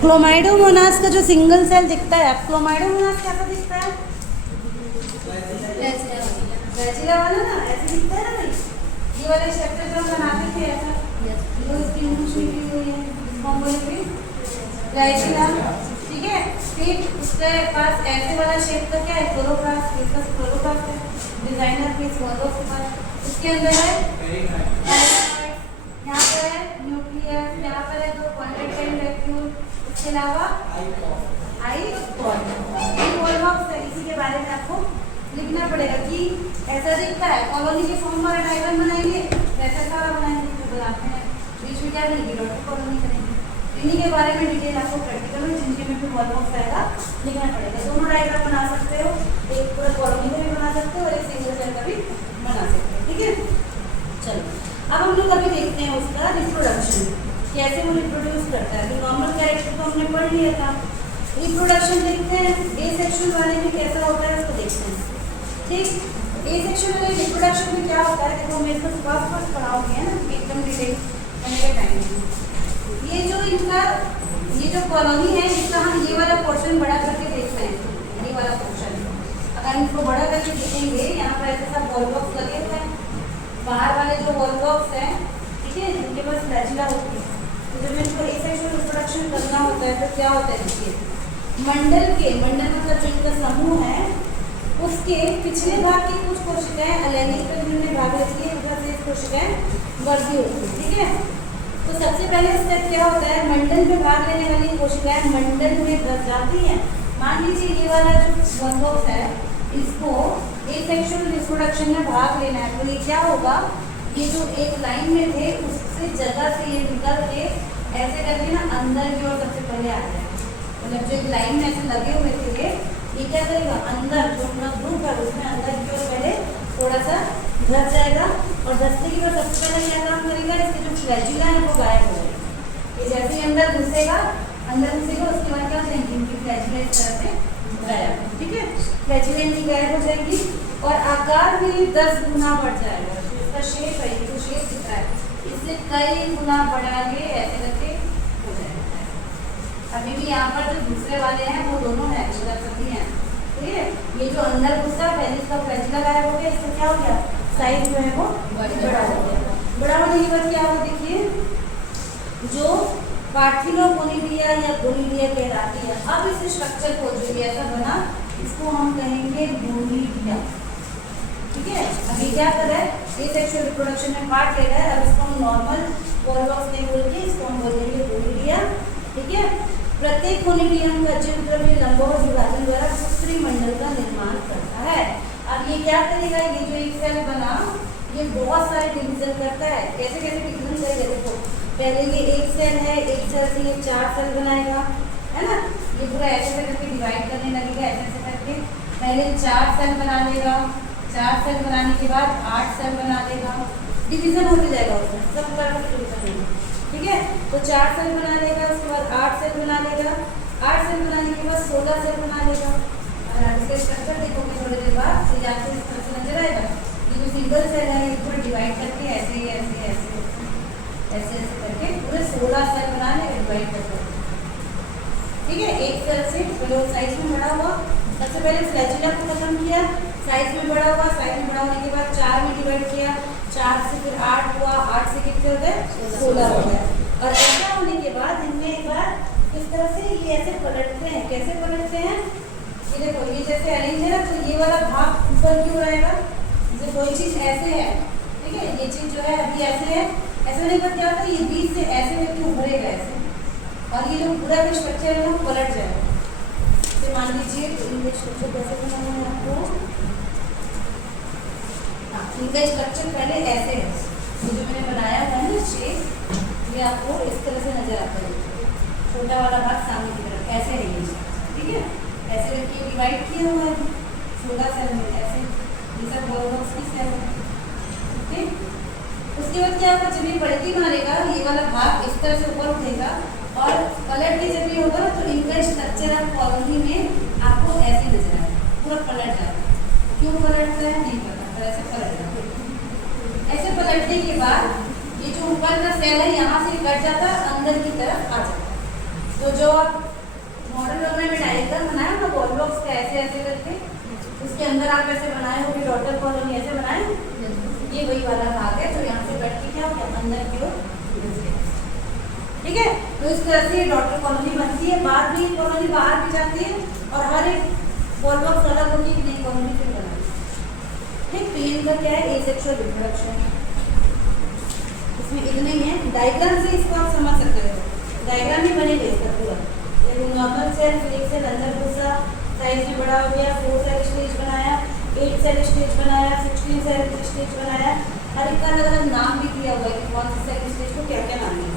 Chlamydomonas का जो single cell दिखता है, क्लोमाइडोमोनास कैसा दिखता है? वैजिला वाला ना, ऐसे दिखता है ना भाई। ये वाले चैप्टर जो हम बनाते थे ऐसा, वो इसकी मूंछ निकली हुई है, इसको हम बोलेंगे वैजिला। ठीक है, फिर उसके पास ऐसे वाला शेप का क्या है, क्लोरोप्लास्ट। इसका क्लोरोप्लास्ट है, डिजाइनर पीस वर्डों के पास। उसके अंदर है यहाँ पर है न्यूक्लियस, यहाँ पर है दो कॉन्ट्रैक्टाइल वैक्यूल, इसके अलावा आई वॉलबॉक्स है। इसी के बारे में आपको लिखना पड़ेगा कि ऐसा दिखता है। कॉलोनी के फॉर्म वाला डायग्राम बनाएंगे, वैसा सारा बनाएंगे जो बनाते हैं। बीच में क्या बनेगी, डॉटर कॉलोनी करेंगे। इन्हीं के बारे में डिटेल आपको प्रैक्टिकल में जिनके में फिर वॉलबॉक्स आएगा लिखना पड़ेगा। दोनों डायग्राम बना सकते हो, एक पूरा कॉलोनी का भी बना सकते हो और एक सिंगल सेल का भी बना सकते हो। ठीक है, चलो अब हम लोग अभी देखते हैं उसका रिप्रोडक्शन, कैसे वो रिप्रोड्यूस करता है। तो नॉर्मल कैरेक्टर तो हमने पढ़ लिया था, रिप्रोडक्शन देखते हैं। ए सेक्शन वाले में कैसा होता है उसको देखते हैं। ठीक, ए सेक्शन वाले रिप्रोडक्शन में क्या होता है, देखो मेरे को फर्स्ट पढ़ाओगे ना एकदम डिटेल करने के टाइम में। ये जो इनका ये जो कॉलोनी है, इसका हम ये वाला पोर्शन बड़ा करके देखते हैं। ये वाला पोर्शन अगर इनको बड़ा करके देखेंगे, यहाँ पर ऐसे सब वॉल बॉक्स लगे हुए हैं। बाहर वाले जो वॉल बॉक्स हैं, ठीक है, इनके पास फ्लैजिला होती है। तो जब इनको ए सेक्शुअल रिप्रोडक्शन करना होता है तो क्या होता है, देखिए मंडल मतलब जो इनका समूह है उसके पिछले भाग की कुछ कोशिकाएं अलैंगिक प्रजनन में भाग लेती है, उधर से कोशिकाएं वर्गी होती है। ठीक है, तो सबसे पहले स्टेप क्या होता है, मंडल में भाग लेने वाली कोशिकाएं मंडल में धस जाती हैं। मान लीजिए ये वाला जो वॉलबॉक्स है, इसको एसेक्सुअल रिप्रोडक्शन में भाग लेना है, तो ये क्या होगा, ये जो एक लाइन में थे उससे जगह से ये निकल के ऐसे करके ना अंदर की ओर सबसे पहले आ जाएगा। मतलब जो एक लाइन में ऐसे लगे हुए थे, ये क्या करेगा, अंदर जो अपना ग्रुप है उसमें अंदर की ओर पहले थोड़ा सा धस जाएगा और धसने की ओर सबसे पहले क्या काम करेगा, इसके जो फ्लैजिला है वो गायब हो जाएगा। ये जैसे ही अंदर घुसेगा उसके बाद क्या हो जाएंगे, इनकी फ्लैजिला इस तरह से गायब। ठीक है, फ्लैजिला इनकी गायब हो जाएगी और आकार भी 10 गुना बढ़ जाएगा। जो इसका शेप है, ये जो शेप दिख रहा है, इससे कई गुना बढ़ा के ऐसे करके हो जाएगा। अभी भी यहाँ पर जो दूसरे वाले हैं वो दोनों हैं, उधर सभी हैं। ठीक है, ये जो अंदर घुसा पहले इसका फ्लैजिला गायब हो गया, इसका क्या हो गया, साइज जो है वो बड़ा हो गया। बड़ा होने के बाद क्या होगा, देखिए जो पार्थिनोगोनिडिया या गोनिडिया कहलाती है। अब इस स्ट्रक्चर को जो ये ऐसा बना, इसको हम कहेंगे गोनिडिया। ठीक है, अभी क्या कर रहा है, ये सेक्सुअल रिप्रोडक्शन में पार्ट ले रहा है। अब इसको हम नॉर्मल वॉलबॉक्स नहीं बोल के इसको हम बोलेंगे गोनिडिया। ठीक है, प्रत्येक गोनिडियम का जिनद्रव्य लंबवत विभाजन द्वारा पुत्री मंडल का निर्माण करता है। अब ये क्या करेगा, ये जो एक सेल बना ये बहुत सारे डिवीजन करता है। कैसे कैसे डिवीजन करेगा, देखो पहले ये एक सेल है, एक सेल से ये 4 सेल बनाएगा, है ना। ये पूरा ऐसे करके डिवाइड करने लगेगा, ऐसे करके पहले 4 सेल बना लेगा। 4 सेल बनाने के बाद 8 सेल बना लेगा, डिवीजन होते जाएगा उसमें, सब प्रकार का डिवीजन होगा। ठीक है, तो 4 सेल बना लेगा, उसके बाद 8 सेल बना लेगा, 8 सेल बनाने के बाद 16 सेल बना लेगा। अगर आप इसका स्ट्रक्चर देखोगे थोड़ी देर बाद तो आपको इस तरह से नजर आएगा। ये जो सिंगल सेल है इसको डिवाइड करके ऐसे करके पूरे 16 सेल बनाने डिवाइड करते हैं। ठीक है, एक सेल से चलो साइज में बड़ा हुआ, सबसे पहले फ्लैजिला को खत्म किया, साइज में बड़ा हुआ, साइज में बड़ा होने के बाद 4 में डिवाइड किया, 4 से फिर 8 हुआ, 8 से कितने हो गए, 16 हो गया। और ऐसा होने के बाद इनमें एक बार इस तरह से ये ऐसे पलटते हैं। कैसे पलटते हैं, ये देखो ये जैसे अरेंज है ना, तो ये वाला भाग ऊपर क्यों रहेगा, जैसे कोई चीज़ ऐसे है, ठीक है, ये चीज़ जो है अभी ऐसे है, ऐसे होने के बाद क्या होता है, ये बीच से ऐसे करके उभरेगा ऐसे, और ये जो पूरा का स्ट्रक्चर है ना पलट जाएगा। तो मान लीजिए तो इनका स्ट्रक्चर कैसे बनाना है आपको, इनका स्ट्रक्चर पहले ऐसे है, ये जो मैंने बनाया हुआ है ना शेप, ये आपको इस तरह से नजर आता है। छोटा वाला भाग सामने की तरफ ऐसे है ये, ठीक है, ऐसे करके डिवाइड किया हुआ है 16 सेल में, ऐसे ये सब वॉलबॉक्स की सेल है। ठीक, उसके बाद क्या होगा, जब ये पलटी मारेगा ये वाला भाग इस तरह से ऊपर उठेगा और पलट के जब ये होगा ना तो इनका स्ट्रक्चर आप कॉलोनी में आपको ऐसे नजर आएगा, पूरा पलट जाएगा। क्यों पलटता है नहीं पता, पर ऐसे पलट जाएगा। ऐसे पलटने के बाद ये जो ऊपर का सेल है यहाँ से कट जाता है, अंदर की तरफ आ जाता है। तो जो आप मॉडल वगैरह में डायग्राम बनाए हो ना बॉल बॉक्स का ऐसे ऐसे करके, उसके अंदर आप ऐसे बनाए हो कि डॉटर कॉलोनी ऐसे बनाए, ये वही वाला भाग है जो यहाँ से कट के क्या हो गया अंदर की ओर घुस गया। ठीक है, तो इस तरह से डॉटर कॉलोनी बनती है। बाद में कॉलोनी बाहर भी जाती है और हर एक बॉल बॉक्स अलग होती है, नई कॉलोनी फिर बनाती है। ठीक, तो इनका क्या है एसेक्सुअल रिप्रोडक्शन। इसमें इतने ही है, डायग्राम से इसको आप समझ सकते हो, डायग्राम ही बनेगा इसका पूरा। नॉर्मल सेल, फिलिक सेल, अंदर घुसा, साइज भी बड़ा हो गया, 4 सेल स्टेज बनाया, 8 सेल स्टेज बनाया, 16 सेल स्टेज बनाया, हर एक का अलग अलग नाम भी दिया हुआ है कि कौन सी सेल स्टेज को क्या क्या नाम है।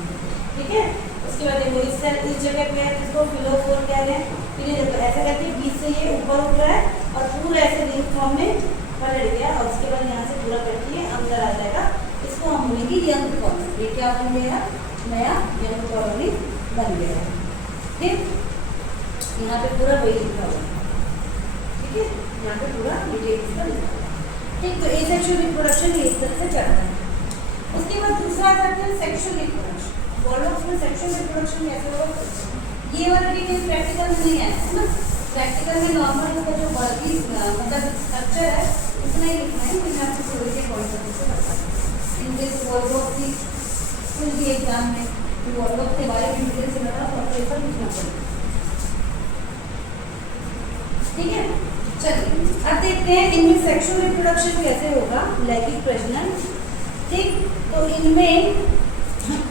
ठीक है, उसके बाद देखो इस सेल इस जगह पे है, इसको फिलोफोर कह रहे हैं। फिर ये देखो ऐसा करके बीच से ये ऊपर उठ रहा है और पूरा ऐसे रिंग फॉर्म में पलट गया और उसके बाद यहाँ से पूरा करके अंदर आ जाएगा। इसको हम बोलेंगे यंग कॉलोनी। ये क्या बन गया, नया यंग कॉलोनी बन गया है। ठीक, यहाँ पे पूरा वही लिखा हुआ है। ठीक है, यहाँ पे पूरा डिटेल इसका लिखा हुआ है। ठीक, तो एसेक्सुअल रिप्रोडक्शन इस तरह से चलता है। उसके बाद दूसरा आता है सेक्सुअल रिप्रोडक्शन। बॉल बॉक्स में सेक्सुअल रिप्रोडक्शन कैसे होगा, ये वाला डिटेल प्रैक्टिकल में नहीं है ना। प्रैक्टिकल में नॉर्मल इसका जो वर्किंग मतलब स्ट्रक्चर है उतना ही लिखना है। मैं आपको थोड़ी के पॉइंट ऑफ व्यू से बताऊँ। इनके बॉल बॉक्स की फुल की एग्जाम में बॉल बॉक्स के बारे में डिटेल से बता तो पेपर लिखना पड़ेगा। ठीक है, चलिए अब देखते हैं इनमें सेक्सुअल रिप्रोडक्शन कैसे होगा, लैंगिक प्रजनन। ठीक, तो इनमें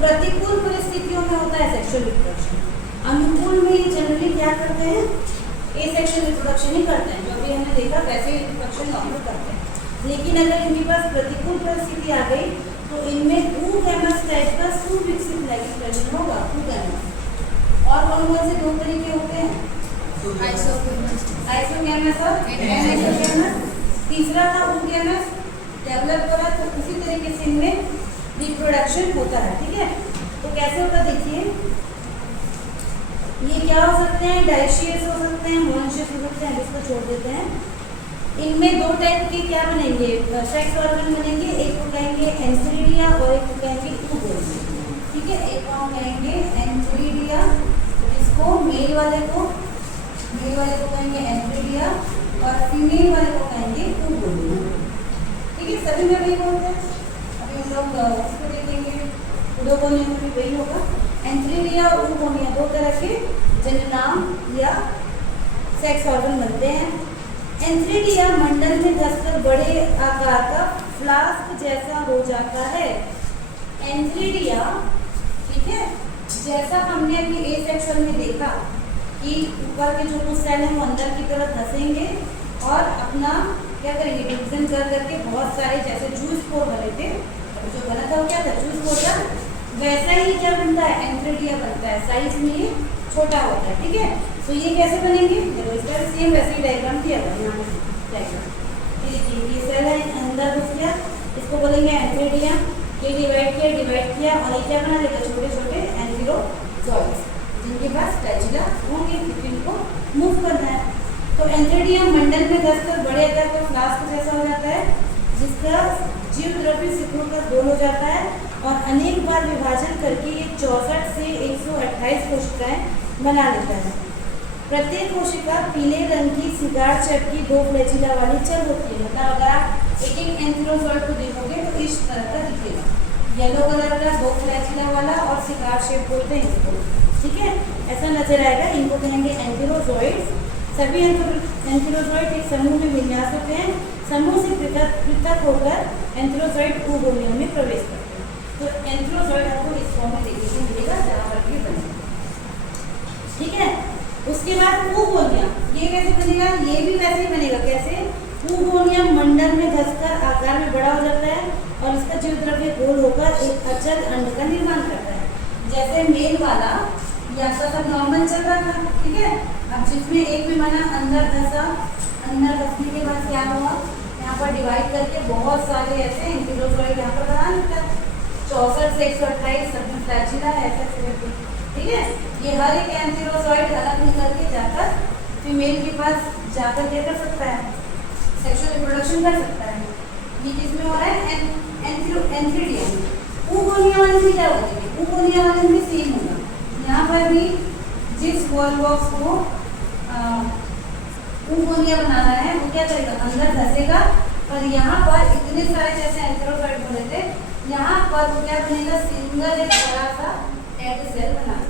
प्रतिकूल परिस्थितियों में होता है सेक्सुअल रिप्रोडक्शन। अनुकूल में जनरली क्या करते हैं, एसेक्सुअल रिप्रोडक्शन ही करते हैं। जो भी हमने देखा वैसे रिप्रोडक्शन नॉर्मल करते हैं। लेकिन अगर इनके पास प्रतिकूल परिस्थिति आ गई तो इनमें oogamous टाइप का सुविकसित लैंगिक प्रजनन होगा। oogamous और कौन से 2 तरीके होते हैं, आइसोगैमस और एनाइसोगैमस। तीसरा था oogamous, डेवलप हो रहा है। तो उसी तरीके से इनमें रिप्रोडक्शन होता है। ठीक है, तो कैसे होता देखिए, ये क्या हो सकते हैं, डाइशियस हो सकते हैं, मोनोशियस हो सकते हैं, इसको छोड़ देते हैं। इनमें 2 टाइप के क्या बनेंगे, सेक्स ऑर्गन बनेंगे। एक को कहेंगे एंथेरिडिया और एक को कहेंगे oogonia। ठीक है, एक को हम कहेंगे एंथेरिडिया, इसको मेल वाले को कहेंगे एंथेरिडिया और फीमेल वाले को कहेंगे oogonia। ठीक है, सभी में वही बोलते हैं। अभी हम लोग इसको देखेंगे, oogonia में भी वही होगा। एंथेरिडिया और oogonia 2 तरह के जननाम या सेक्स ऑर्गन बनते हैं। एंथेरिडिया मंडल में धंसकर बड़े आकार का फ्लास्क जैसा हो जाता है। एंथेरिडिया, ठीक है, जैसा हमने अभी एसेक्सुअल में देखा कि ऊपर के जो कुछ सेल हैं वो अंदर की तरफ धंसेंगे और अपना क्या करेंगे, डिवीजन कर करके बहुत सारे जैसे जूस पोर बने थे, जो बना था वो क्या था, जूस पोर था। वैसा ही क्या बनता है, एंथेरिडिया बनता है। साइज में ये छोटा होता है। ठीक है, तो ये कैसे बनेंगे, देखो इसका सेम वैसे ही डायग्राम दिया हुआ है। यहाँ पे डायग्राम ये सेल है, अंदर घुस गया, इसको बोलेंगे एंथेरिडिया। ये डिवाइड किया और ये क्या बना देगा, छोटे छोटे एंथेरोजोइड्स जिनके पास फ्लैजिला होंगे, क्योंकि इनको मूव करना है। तो एंथेरिडिया मंडल में धंसकर बड़े आकार का फ्लास्क जैसा हो जाता है, जिसका जीवद्रव्य सिकुड़ कर गोल हो जाता है और अनेक बार विभाजन करके ये 64 से 128 कोशिकाएं बना लेता है। प्रत्येक कोशिका पीले रंग की सिगार शेप की 2 फ्लैजिला वाली चल होती है। मतलब अगर आप एक एक एंथेरोजोइड को देखोगे तो इस तरह का दिखेगा, येलो कलर का 2 फ्लैजिला वाला और सिगार शेप बोलते हैं इसको। ठीक है, ऐसा नजर आएगा। इनको कहेंगे एंथेरोजोइड। सभी एंथेरोजोइड एक समूह में विन्यास होते हैं। समूह से पृथक होकर एंथेरोजोइड oogonia में प्रवेश करते हैं। तो एंथेरोजोइड आपको इस फॉर्म में देखने को मिलेगा जहाँ पर भी बनेगा। ठीक है, उसके बाद oogonia, ये कैसे बनेगा, ये भी वैसे ही बनेगा। कैसे, oogonia मंडल में धंसकर आकार में बड़ा हो जाता है और इसका जीवद्रव्य गोल होकर एक अचल अंड का निर्माण करता है। जैसे मेल वाला ये आपका सब नॉर्मल चल रहा था। ठीक है, अब जिसमें एक भी बना अंदर धंसा, अंदर धंसने के बाद क्या हुआ, यहाँ पर डिवाइड करके बहुत सारे ऐसे एंथेरोजोइड यहाँ पर बना लेता है। 64 से 128 सब में फ्लैजिला ऐसे ऐसे। ठीक है, ये हर एक एंथेरोजोइड अलग निकल के जाकर फीमेल के पास जाकर क्या कर सकता है, सेक्सुअल रिप्रोडक्शन कर सकता है। ये किसमें हो रहा है, एंथेरिडिया में। oogonia वाले में क्या होगा, oogonia वाले में सेम होगा। यहाँ पर भी जिस वॉल बॉक्स को उंगलियां बनाना है वो क्या करेगा, अंदर धसेगा और यहाँ पर इतने सारे जैसे एंथेरोसाइट बने थे, यहाँ पर वो क्या बनेगा, सिंगल एक बड़ा सा एग सेल बनाना,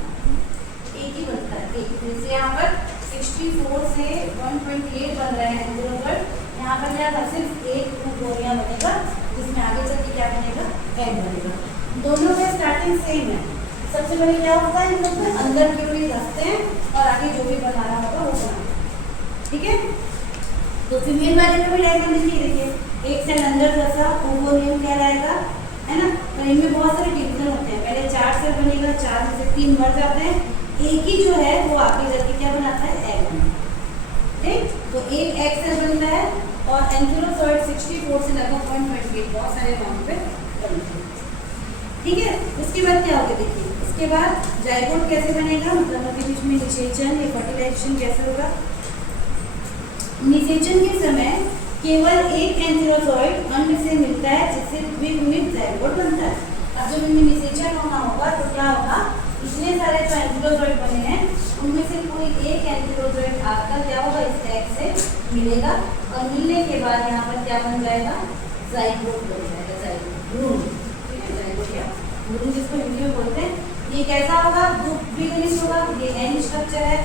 एक ही बनता है एक। जैसे यहाँ पर 64 से 128 बन रहे हैं एंथेरोसाइट, यहाँ पर क्या था, सिर्फ एक उंगलियां बनेगा, जिसमें आगे चल के क्या बनेगा, एग बनेगा। दोनों में स्टार्टिंग सेम है। सबसे पहले क्या होता है, इन लोग में अंदर की ओर रखते हैं और आगे जो भी बनाना होगा वो बनाना, ठीक है। तो फीमेल वाले का भी डायग्राम देखिए, एक सेल अंदर धसा, ओवोनियम कहलाएगा, है ना। और इनमें बहुत सारे डिवीजन होते हैं, पहले 4 सेल बनेगा, 4 में से 3 मर जाते हैं, एक ही जो है वो आगे करके क्या बनाता है, एग बनाता है, ठीक। तो एक एग सेल बनता है और एंथेरोसाइट 64 से लगभग 128 बहुत सारे अमाउंट पे बनते हैं, ठीक है। उसके बाद क्या होगा देखिए, उसके बाद जाइगोट कैसे बनेगा, मतलब के बीच में निषेचन या फर्टिलाइजेशन कैसे होगा। निषेचन के समय केवल एक एंथेरोसाइट अंड से मिलता है, जिससे द्विगुणित जाइगोट बनता है। अब जब इनमें निषेचन होना होगा तो क्या होगा, इतने सारे जो एंथेरोसाइट बने हैं उनमें से कोई एक एंथेरोसाइट आकर क्या होगा, इस एग से मिलेगा और मिलने के बाद यहाँ पर क्या बन जाएगा, जाइगोट बन जाएगा, जाइगोट भ्रूण, ठीक है, जाइगोट या भ्रूण जिसको हिंदी में बोलते हैं। ये कैसा होगा, द्विगुणित होगा, ये एन स्ट्रक्चर है,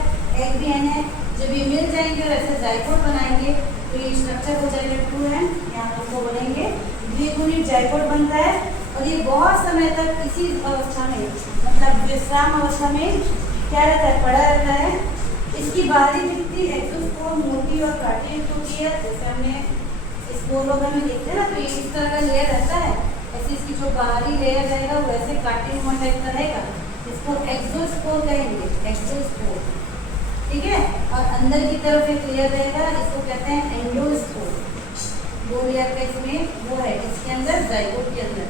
एग भी एन है। जब ये मिल जाएंगे और ऐसे जाइगोट बनाएंगे तो ये स्ट्रक्चर हो जाएगा 2n, यहाँ पर उसको बोलेंगे द्विगुणित जाइगोट बनता है। और ये बहुत समय तक इसी अवस्था में, मतलब विश्राम अवस्था में क्या रहता है, पड़ा रहता है। इसकी बाहरी भित्ति एक्सोस्पोर मोटी और काटी होती है, जैसे हमने स्पोर वगैरह में देखते हैं ना, तो ये इस तरह का लेयर रहता है, ऐसे इसकी जो बाहरी लेयर रहेगा वो ऐसे काटे हुआ टाइप का रहेगा, इसको एक्सोस्पोर कहेंगे, एक्सोस्पोर, ठीक है। और अंदर की तरफ एक लेयर रहेगा, इसको कहते हैं एंडोस्पोर, दो लेयर का इसमें वो है, इसके अंदर जाइगोट के अंदर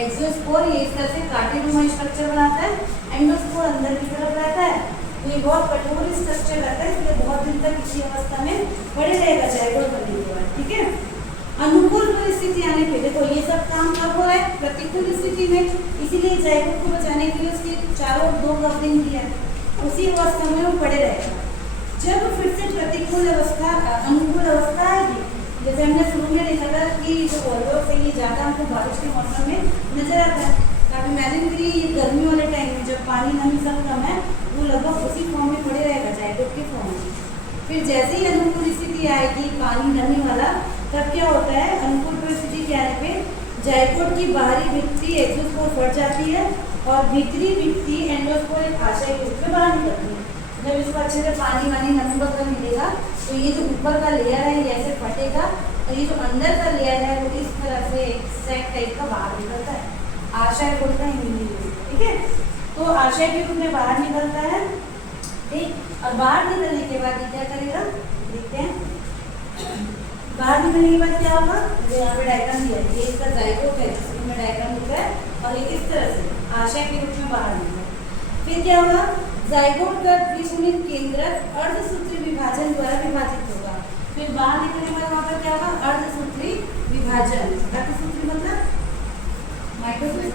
एक्सोस्पोर ये इस तरह से काटे हुआ स्ट्रक्चर बनाता है, एंडोस्पोर अंदर की तरफ रहता है। तो ये बहुत कठोर स्ट्रक्चर रहता है, इसलिए बहुत दिन तक इसी अवस्था में पड़े रहेगा जाइगोट बनने के बाद, ठीक है। अनुकूल परिस्थिति आने पे देखो ये सब काम कब हो रहा है, प्रतिकूल स्थिति में, इसीलिए जाइगोट को बचाने के लिए उसके चारों ओर 2 कवरिंग दिया है, उसी अवस्था में वो पड़े रहेगा। जब फिर से प्रतिकूल अवस्था अनुकूल अवस्था आएगी, जैसे हमने शुरू में देखा था कि जो वॉल्वोर्स है ये ज़्यादा हमको बारिश के मौसम में नजर आता है। आप इमेजिन करिए ये गर्मी वाले टाइम में जब पानी नमी सब कम है, वो लगभग उसी फॉर्म में पड़े रहेगा, जाइगोट के फॉर्म में। फिर जैसे ही अनुकूल स्थिति आएगी पानी नमी वाला, तब क्या होता है, अनुकूल परिस्थिति के आने पे जाइगोट की बाहरी भित्ति एक्सोस्पोर फट जाती है और भीतरी भित्ति एंडोस्पोर एक आशय के रूप में बाहर निकलती है। जब इसको अच्छे से पानी वानी नमी वगैरह मिलेगा तो ये जो ऊपर का लेयर है ये ऐसे फटेगा और ये जो अंदर का लेयर है वो इस तरह से एक सैक टाइप का बाहर निकलता है, आशय बोलते हैं हिंदी में, ठीक है। तो आशय के रूप में बाहर निकलता है, ठीक। और बाहर निकलने के बाद ये क्या करेगा, देखते हैं। बाहर निकलने के बाद क्या होगा, जो यहाँ पे डायग्राम दिया है, ये इसका जाइगोट है, जिसमें मैं डायग्राम दिखा है, और ये इस तरह से आशय के रूप में बाहर निकला। फिर क्या होगा, जाइगोट का द्विगुणित केंद्रक अर्धसूत्री विभाजन द्वारा विभाजित होगा। फिर बाहर निकलने के बाद वहाँ पर क्या होगा, अर्धसूत्री विभाजन, अर्धसूत्री मतलब माइटोसिस,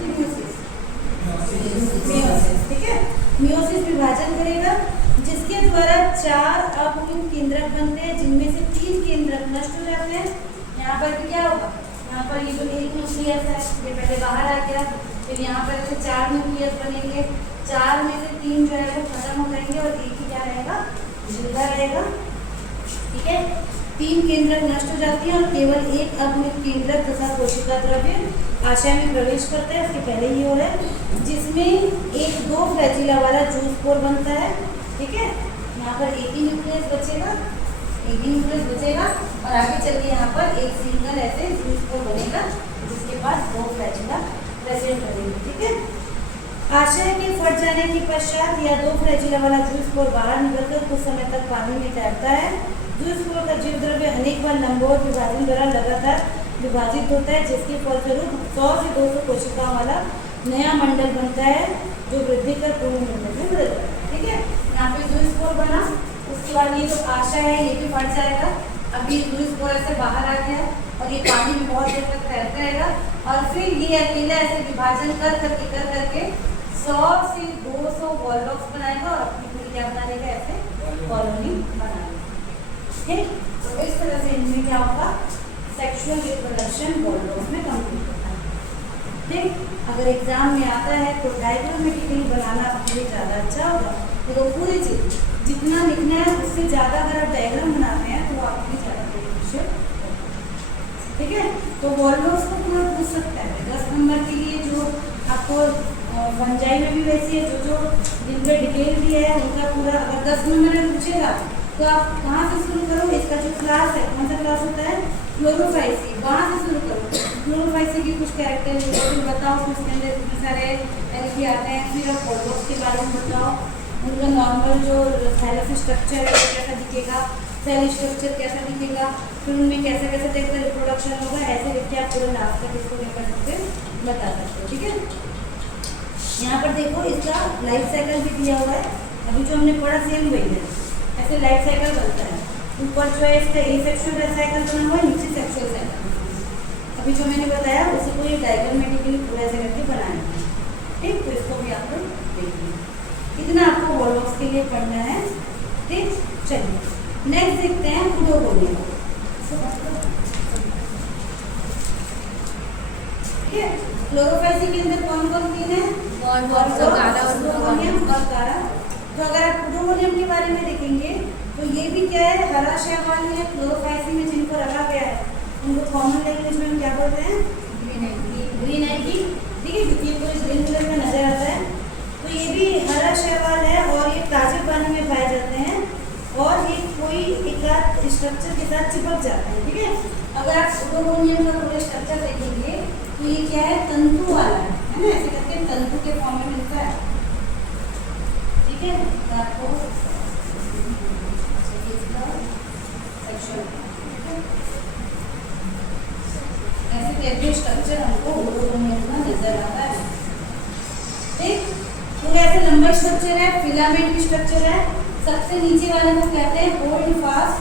ठीक है, मियोसिस विभाजन करेगा, जिसके द्वारा 4 अपूर्ण केंद्रक बनते हैं, जिनमें से 3 केंद्रक नष्ट हो जाते हैं। यहाँ पर भी क्या होगा, यहाँ पर ये जो एक न्यूक्लियस है ये पहले बाहर आ गया, फिर यहाँ पर ऐसे 4 न्यूक्लियस बनेंगे, 4 में से 3 जो है वो खत्म हो जाएंगे और एक ही क्या रहेगा, जिंदा रहेगा, ठीक है। 3 केंद्रक नष्ट हो जाती है और केवल एक अपूर्ण केंद्रक तथा कोशिका द्रव्य आशय में प्रवेश करता है। इसके पहले ही हो रहा है, जिसमें एक 2 फ्लैजिला वाला जूस्पोर बनता है, ठीक है। यहाँ पर एक ही न्यूक्लियस बचेगा, एक ही न्यूक्लियस बचेगा और आगे चल के यहाँ पर एक सिंगल ऐसे जूस्पोर बनेगा, जिसके पास 2 फ्लैजिला प्रेजेंट रहेंगे, ठीक है। आशय के फट जाने के पश्चात या 2 फ्लैजिला वाला जूस्पोर बाहर निकलकर कुछ समय तक पानी में तैरता है। जूस्पोर का जीव द्रव्य अनेक बार लंबवत विभाजन द्वारा लगातार विभाजित होता है, जिसके फलस्वरूप 100 से 200 कोशिकाओं वाला नया मंडल बनता है, जो वृद्धि कर पूर्ण मंडल में बदलता है, ठीक है। यहाँ पे जूस्पोर बना, उसके बाद ये जो आशय है ये भी फट जाएगा। अभी जूस्पोर ऐसे बाहर आ गया और ये पानी में बहुत देर तक तैरता रहेगा और फिर ये अकेला ऐसे विभाजन कर करके 100 से 200 वॉल बॉक्स बनाएगा और अपनी पूरी क्या बना देगा, ऐसे कॉलोनी बना देगा। ठीक, तो इस तरह से इनमें क्या होगा, सेक्सुअल रिप्रोडक्शन वॉल्वॉक्स में कंप्लीट होता है। ठीक, अगर एग्जाम में आता है तो डायग्रामेटिकली बनाना आपके लिए ज़्यादा अच्छा होगा। तो पूरी चीज जितना लिखना है उससे ज़्यादा अगर आप डायग्राम बनाते हैं तो आपके लिए ज़्यादा बेनिफिशियल होगा। ठीक है, तो वॉल्वॉक्स को पूरा पूछ सकता है 10 नंबर के लिए। जो आपको फंजाई में भी वैसे है, जो जिन पे डिटेल दिया है उनका पूरा अगर 10 नंबर में पूछेगा तो आप कहाँ से शुरू करो, इसका जो क्लास है, कौन सा क्लास होता है, क्लोरोफाइसी, वहाँ से शुरू करो। क्लोरोफाइसी की कुछ कैरेक्टर बताओ, उसके अंदर इतने सारे एल्गी आते हैं, फिर आप वॉल्वॉक्स के बारे में बताओ, उनका नॉर्मल जो थैलेस स्ट्रक्चर है वो कैसा दिखेगा, सेल स्ट्रक्चर कैसा दिखेगा, फिर उनमें कैसे कैसे टाइप का रिप्रोडक्शन होगा, ऐसे लिख के आप पूरा लास्ट तक इसको क्या कर सकते हैं, बता सकते हो। ठीक है, यहाँ पर देखो इसका लाइफ साइकिल भी दिया हुआ है, अभी जो हमने पढ़ा सेम वही है, ऐसे लाइफ साइकिल बनता है। ऊपर जो है इसका ए सेक्सुअल साइकिल बना हुआ है, नीचे सेक्सुअल साइकिल। अभी जो मैंने बताया उसी को ये डायग्रामेटिकली पूरा ऐसे करके बनाना है। ठीक, तो इसको भी आप लोग देखिए, इतना आपको वॉल्वॉक्स के लिए पढ़ना है। ठीक, चलिए नेक्स्ट देखते हैं उडोगोनियम। ठीक है, क्लोरोफाइसी के अंदर कौन कौन तीन है, उडोगोनियम और कारा। तो अगर आप उडोगोनियम के बारे में देखेंगे तो ये भी क्या है, हरा शैवाल है। क्लोरोफाइसी में जिनको रखा गया है उनको कॉमन लैंग्वेज में क्या बोलते हैं, ग्रीन एल्गी। ठीक है, क्योंकि ये पूरे ग्रीन कलर में नजर आता है। तो ये भी हरा शैवाल है और ये ताजे पानी में पाए जाते हैं और ये कोई एक स्ट्रक्चर के साथ चिपक जाते हैं। ठीक है, अगर आप उडोगोनियम का पूरा स्ट्रक्चर देखेंगे तो ये क्या है, तंतु वाला है ना, ऐसे करके तंतु के फॉर्म में मिलता है। ठीक है, तो आपको ऐसे करके स्ट्रक्चर हमको उडोगोनियम का नजर आता है। ठीक, पूरा ऐसे लंबा स्ट्रक्चर है, फिलामेंट स्ट्रक्चर है। सबसे नीचे वाले को कहते हैं होल्ड फास्ट।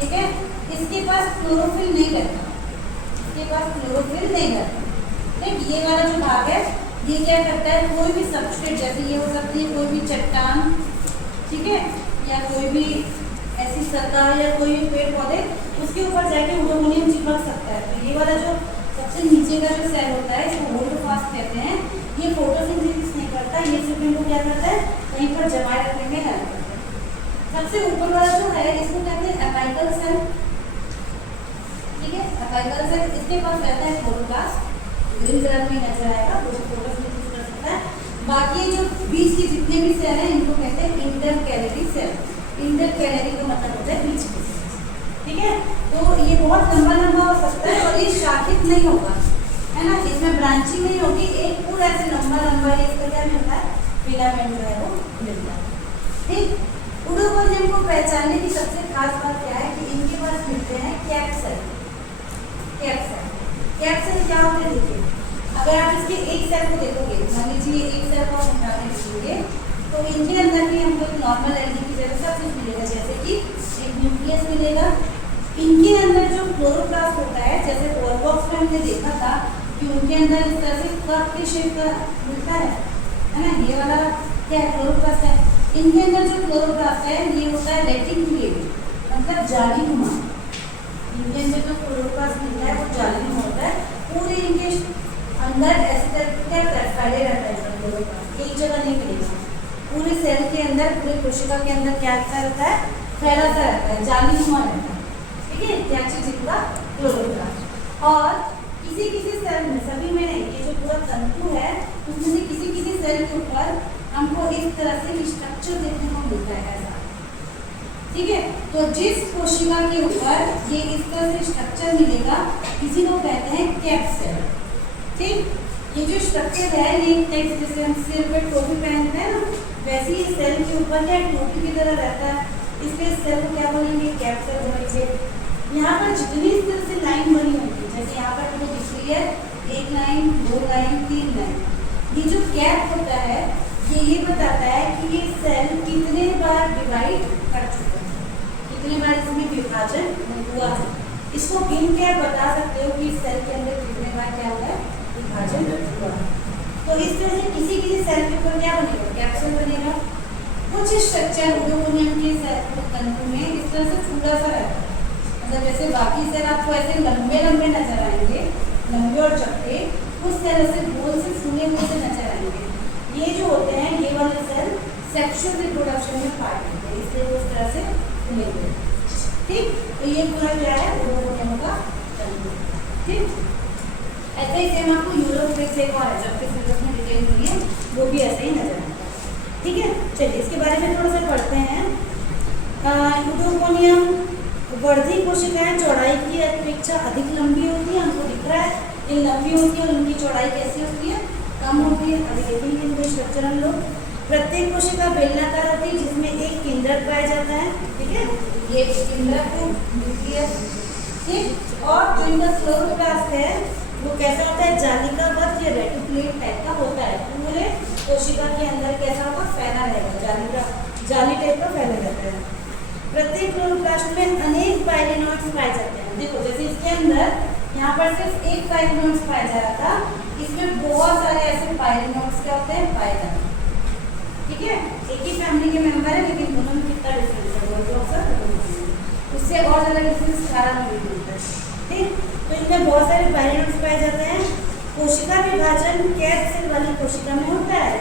ठीक है, इसके पास क्लोरोफिल नहीं रहता, इसके पास क्लोरोफिल नहीं रहता। ठीक, ये वाला जो भाग है ये क्या करता है, कोई भी सबस्ट्रेट, जैसे ये हो सकती है कोई भी चट्टान, ठीक है, या कोई भी ऐसी सतह या कोई भी पेड़ पौधे, उसके ऊपर जाके उडोगोनियम चिपक सकता है। तो ये वाला जो सबसे नीचे का जो सेल होता है इसको होल्ड फास्ट कहते हैं। ये फोटोसिंथेसिस नहीं करता, ये सिर्फ इनको क्या करता है, कहीं पर जमाए रखने में हेल्प करता है। सबसे ऊपर वाला जो है इसको कहते हैं एपाइकल सेल। ठीक है, एपाइकल सेल, इसके पास रहता है क्लोरोप्लास्ट, ग्रीन कलर में नजर आएगा, वो फोटोसिंथेसिस कर सकता है। बाकी जो बीच के जितने भी सेल हैं इनको कहते हैं इंटरकैलरी सेल। इंटरकैलरी का मतलब होता है बीच के सेल। ठीक है, तो ये बहुत लंबा लंबा हो सकता है और ये शाखित नहीं होगा, है ना, इसमें ब्रांचिंग नहीं होगी, एक पूरा ऐसे लंबा लंबा है, इसका क्या मिलता है, फिलामेंट जो है वो मिलता है। ठीक, उडोगोनियम को पहचानने की सबसे खास बात क्या है कि इनके पास मिलते हैं cap cell. Cap cell, cap cell क्या होते हैं, देखिए अगर आप इसके एक सेल को देखोगे, मान लीजिए एक सेल को आप उठा के देखोगे तो इनके अंदर भी हमको एक नॉर्मल एल्गी की जगह सब कुछ मिलेगा, जैसे कि एक न्यूक्लियस मिलेगा। इनके अंदर जो क्लोरोप्लास्ट होता है, जैसे वॉल्वॉक्स में हमने देखा था कि उनके अंदर इस तरह से कप के शेप का मिलता है ना, ये वाला क्या है, क्लोरोप्लास्ट है। इनके अंदर जो क्लोरोप्लास्ट है ये होता है रेटिकुलेट, मतलब जालीनुमा। इनके अंदर जो क्लोरोप्लास्ट मिलता है वो जालीनुमा होता है, पूरे इनके अंदर ऐसे क्या फैले रहता है इसका क्लोरोप्लास्ट, एक जगह नहीं मिलेगा, पूरे सेल के अंदर, पूरे कोशिका के अंदर क्या रहता है, फैला सा रहता है, जालीनुमा रहता है। ठीक है, क्या चीज इनका क्लोरोप्लास्ट। और किसी किसी सेल में, सभी में नहीं, ये जो पूरा तंतु है उसमें से किसी किसी सेल के ऊपर हमको इस तरह से स्ट्रक्चर देखने को मिलता है ऐसा। ठीक है, तो जिस कोशिका के ऊपर ये इस तरह से स्ट्रक्चर मिलेगा इसी को कहते हैं कैप सेल। ठीक, ये जो स्ट्रक्चर है ये टेक्स्ट, जैसे हम सिर पे टोपी पहनते हैं ना, वैसे ही सेल के ऊपर क्या टोपी की तरह रहता है, इसलिए सेल को क्या बोलेंगे, कैप सेल बोलेंगे। यहाँ पर जितनी इस तरह से लाइन बनी होती है, जैसे यहाँ पर तो दिख रही है एक लाइन, दो लाइन, तीन लाइन, ये जो कैप होता है ये बताता है कि ये सेल कितने बार डिवाइड कर चुका है, कितने बार इसमें विभाजन हुआ है। इसको गिन के आप बता सकते हो कि इस सेल के अंदर कितने बार क्या हुआ है, विभाजन हुआ है। तो इस तरह से किसी किसी सेल के ऊपर क्या बनेगा, कैप्सूल बनेगा। कुछ स्ट्रक्चर उडोकोनियम के तंतु में इस तरह से फूला सा रहता है, मतलब जैसे बाकी सेल आपको ऐसे लंबे लंबे नजर आएंगे, लंबे और चपटे, उस तरह से गोल से फूले हुए से नजर आएंगे। ये जो होते हैं ये वाले सेल सेक्सुअल रिप्रोडक्शन में पार्ट होते हैं, इसलिए वो उस तरह से फूले हुए। ठीक, तो ये पूरा क्या है उडोकोनियम का तंतु। ठीक, ऐसे ही सेम आपको यूरोफ्लेक्स एक और है, जबकि सिलेबस में डिटेल नहीं है, वो भी ऐसे ही नजर आता है। ठीक है, चलिए इसके बारे में थोड़ा सा पढ़ते हैं। यूरोकोनियम वर्धी कोशिकाएं चौड़ाई की अपेक्षा अधिक लंबी होती है, हमको दिख रहा है ये लंबी होती है और उनकी चौड़ाई कैसी होती है, कम होती है। अभी देखेंगे इनके स्ट्रक्चर हम लोग। प्रत्येक कोशिका बेलनाकार होती है जिसमें एक केंद्रक पाया जाता है। ठीक है, ये केंद्रक है न्यूक्लियस। ठीक, और जो इनका क्लोरोप्लास्ट है वो कैसा होता है, जालिकाबद्ध या रेटिकुलेट टाइप का होता है। पूरे कोशिका के अंदर कैसा होगा, फैला रहेगा, जाली टाइप का फैला रहता है। प्रत्येक क्लोरोप्लास्ट में अनेक पायलिनोइड्स पाए जाते हैं। देखो जैसे इसके अंदर यहाँ पर सिर्फ एक पायलिनोइड्स पाया जा रहा था, इसमें बहुत सारे ऐसे पायलिनोइड्स क्या होते हैं, पाए जाते हैं। ठीक है, एक ही फैमिली के मेंबर है लेकिन दोनों में कितना डिफरेंस है, उससे और ज़्यादा डिफरेंस सारा नहीं मिलता है। ठीक, तो इनमें बहुत सारे पायलिनोइड्स पाए जाते हैं। कोशिका विभाजन कैद सेल वाली कोशिका में होता है।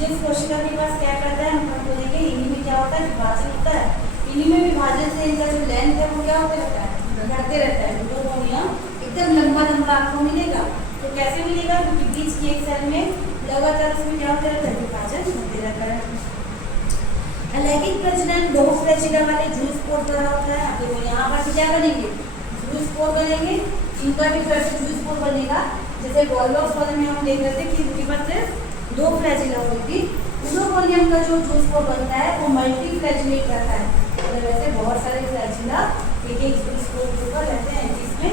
जिस कोशिका के पास क्या करता है, हम बोलेंगे इन्हीं में क्या होता है, विभाजन होता है। इन्हीं में विभाजन से इनका जो लेंथ है वो क्या होता रहता है, बढ़ते रहता है। यूरोकोनियम एकदम लंबा लंबा आपको मिलेगा। तो कैसे मिलेगा, क्योंकि बीच की एक सेल में लगातार उसमें क्या होता रहता है, विभाजन होते रहता है। अलैंगिक प्रजनन बहुफ्लैजिला वाले जूस स्पोर द्वारा होता है। देखो यहाँ पर क्या बनेंगे, जूस स्पोर बनेंगे। इनका भी वैसे जूस स्पोर बनेगा, जैसे वॉलवॉक्स वाले में हम देख रहे थे कि इनके पास सिर्फ 2 फ्लैजिला होती थी। यूरोकोनियम का जो जूस स्पोर बनता है वो मल्टी फ्लैजिलेट रहता है, और वैसे बहुत सारे फ्लैजिला एक एक जूस स्पोर के ऊपर रहते हैं जिसमें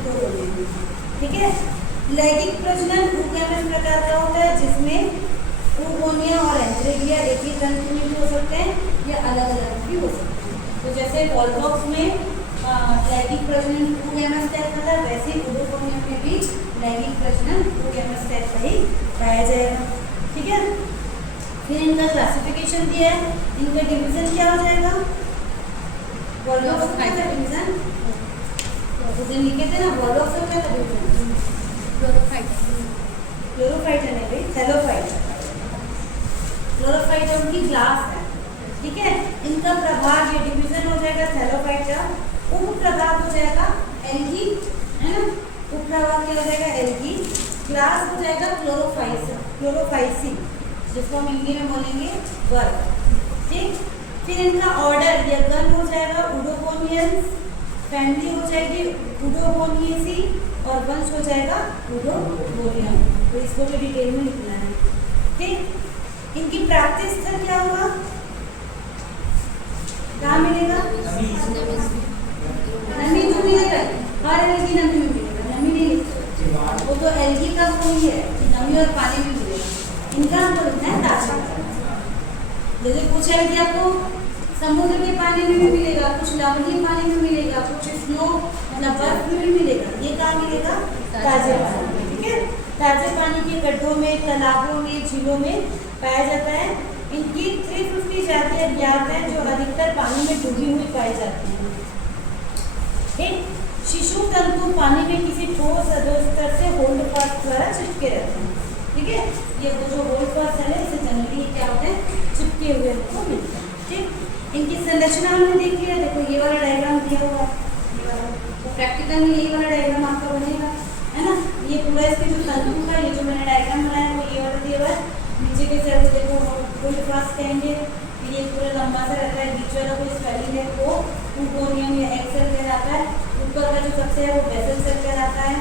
यूरोकोनियम। ठीक है, लैंगिक प्रजनन यूकेरियोट प्रकार का होता है जिसमें यूगोनिया और एंथ्रेलिया एक ही तंतु में भी हो सकते हैं या अलग अलग भी हो सकते हैं। तो जैसे वॉलवॉक्स में लैंगिक प्रजनन यूगेमस टाइप का था, वैसे यूरोकोनियम में भी लैंगिक प्रजनन यूगेमस टाइप का ही पाया जाएगा। ठीक है, फिर इनका क्लासिफिकेशन दिया है। इनका डिवीजन क्या हो जाएगा, वॉलवॉक्स का डिवीजन लिखे थे ना, वॉलवॉक्स का डिवीजन क्लोरोफाइट है भाई, थैलोफाइट। क्लोरोफाइट है उनकी क्लास है। ठीक है, इनका प्रभाग ये डिवीजन हो जाएगा थैलोफाइट का। उप प्रभाग हो जाएगा एल्गी, है ना, उप प्रभाग क्या हो जाएगा, एल्गी। क्लास हो जाएगा क्लोरोफाइसी, जिसको हम हिंदी में बोलेंगे वर्ग। ठीक, फिर इनका ऑर्डर या गण हो जाएगा उडोकोनियंस, फैमिली हो जाएगी उडोकोनियेसी और वंश हो जाएगा उडोकोनियम। तो इसको भी डिटेल में लिखना है। ठीक, इनकी प्राप्ति स्थल क्या होगा, कहाँ मिलेगा, नमी तो मिलेगा, हर एल्गी नमी में मिलेगा, नमी नहीं लिखते, वो तो एल्गी का कोई है कि नमी और पानी में मिलेगा। इनका हमको लिखना है तापमान। जैसे पूछा है कि आपको समुद्र के पानी में भी मिलेगा, कुछ लवणीय पानी में मिलेगा, कुछ स्नो मतलब बर्फ में भी मिलेगा। ये कहाँ मिलेगा, ताजे पानी में। ठीक है, ताजे पानी के गड्ढों में, तालाबों में, झीलों में पाया जाता है। इनकी 350 जातियां ज्ञात हैं जो अधिकतर पानी में डूबी हुई पाई जाती हैं। ठीक, शिशु तंतु पानी में किसी ठोस अधोस्तर से होल्ड फास्ट द्वारा चिपके रहते हैं। ठीक है, ये वो जो होल्ड फास्ट है इसे जनरली क्या होते हैं, चिपके हुए हमको मिलते हैं। ठीक, इनकी संरचना हमने देख लिया। देखो ये वाला डायग्राम दिया हुआ, ये वाला तो प्रैक्टिकल में यही वाला डायग्राम आपका बनेगा, है ना। ये पूरा इसके जो तंतु का ये जो मैंने डायग्राम बनाया वो ये वाला दिया हुआ है। नीचे के सेल को देखो होल्ड फास्ट कहेंगे, ये पूरा लंबा सा रहता है, बीच वाला कोई स्वेलिंग है वो यूगोनियम या एग सेल कहलाता है। ऊपर का जो सबसे है वो बेसल सेल कहलाता है।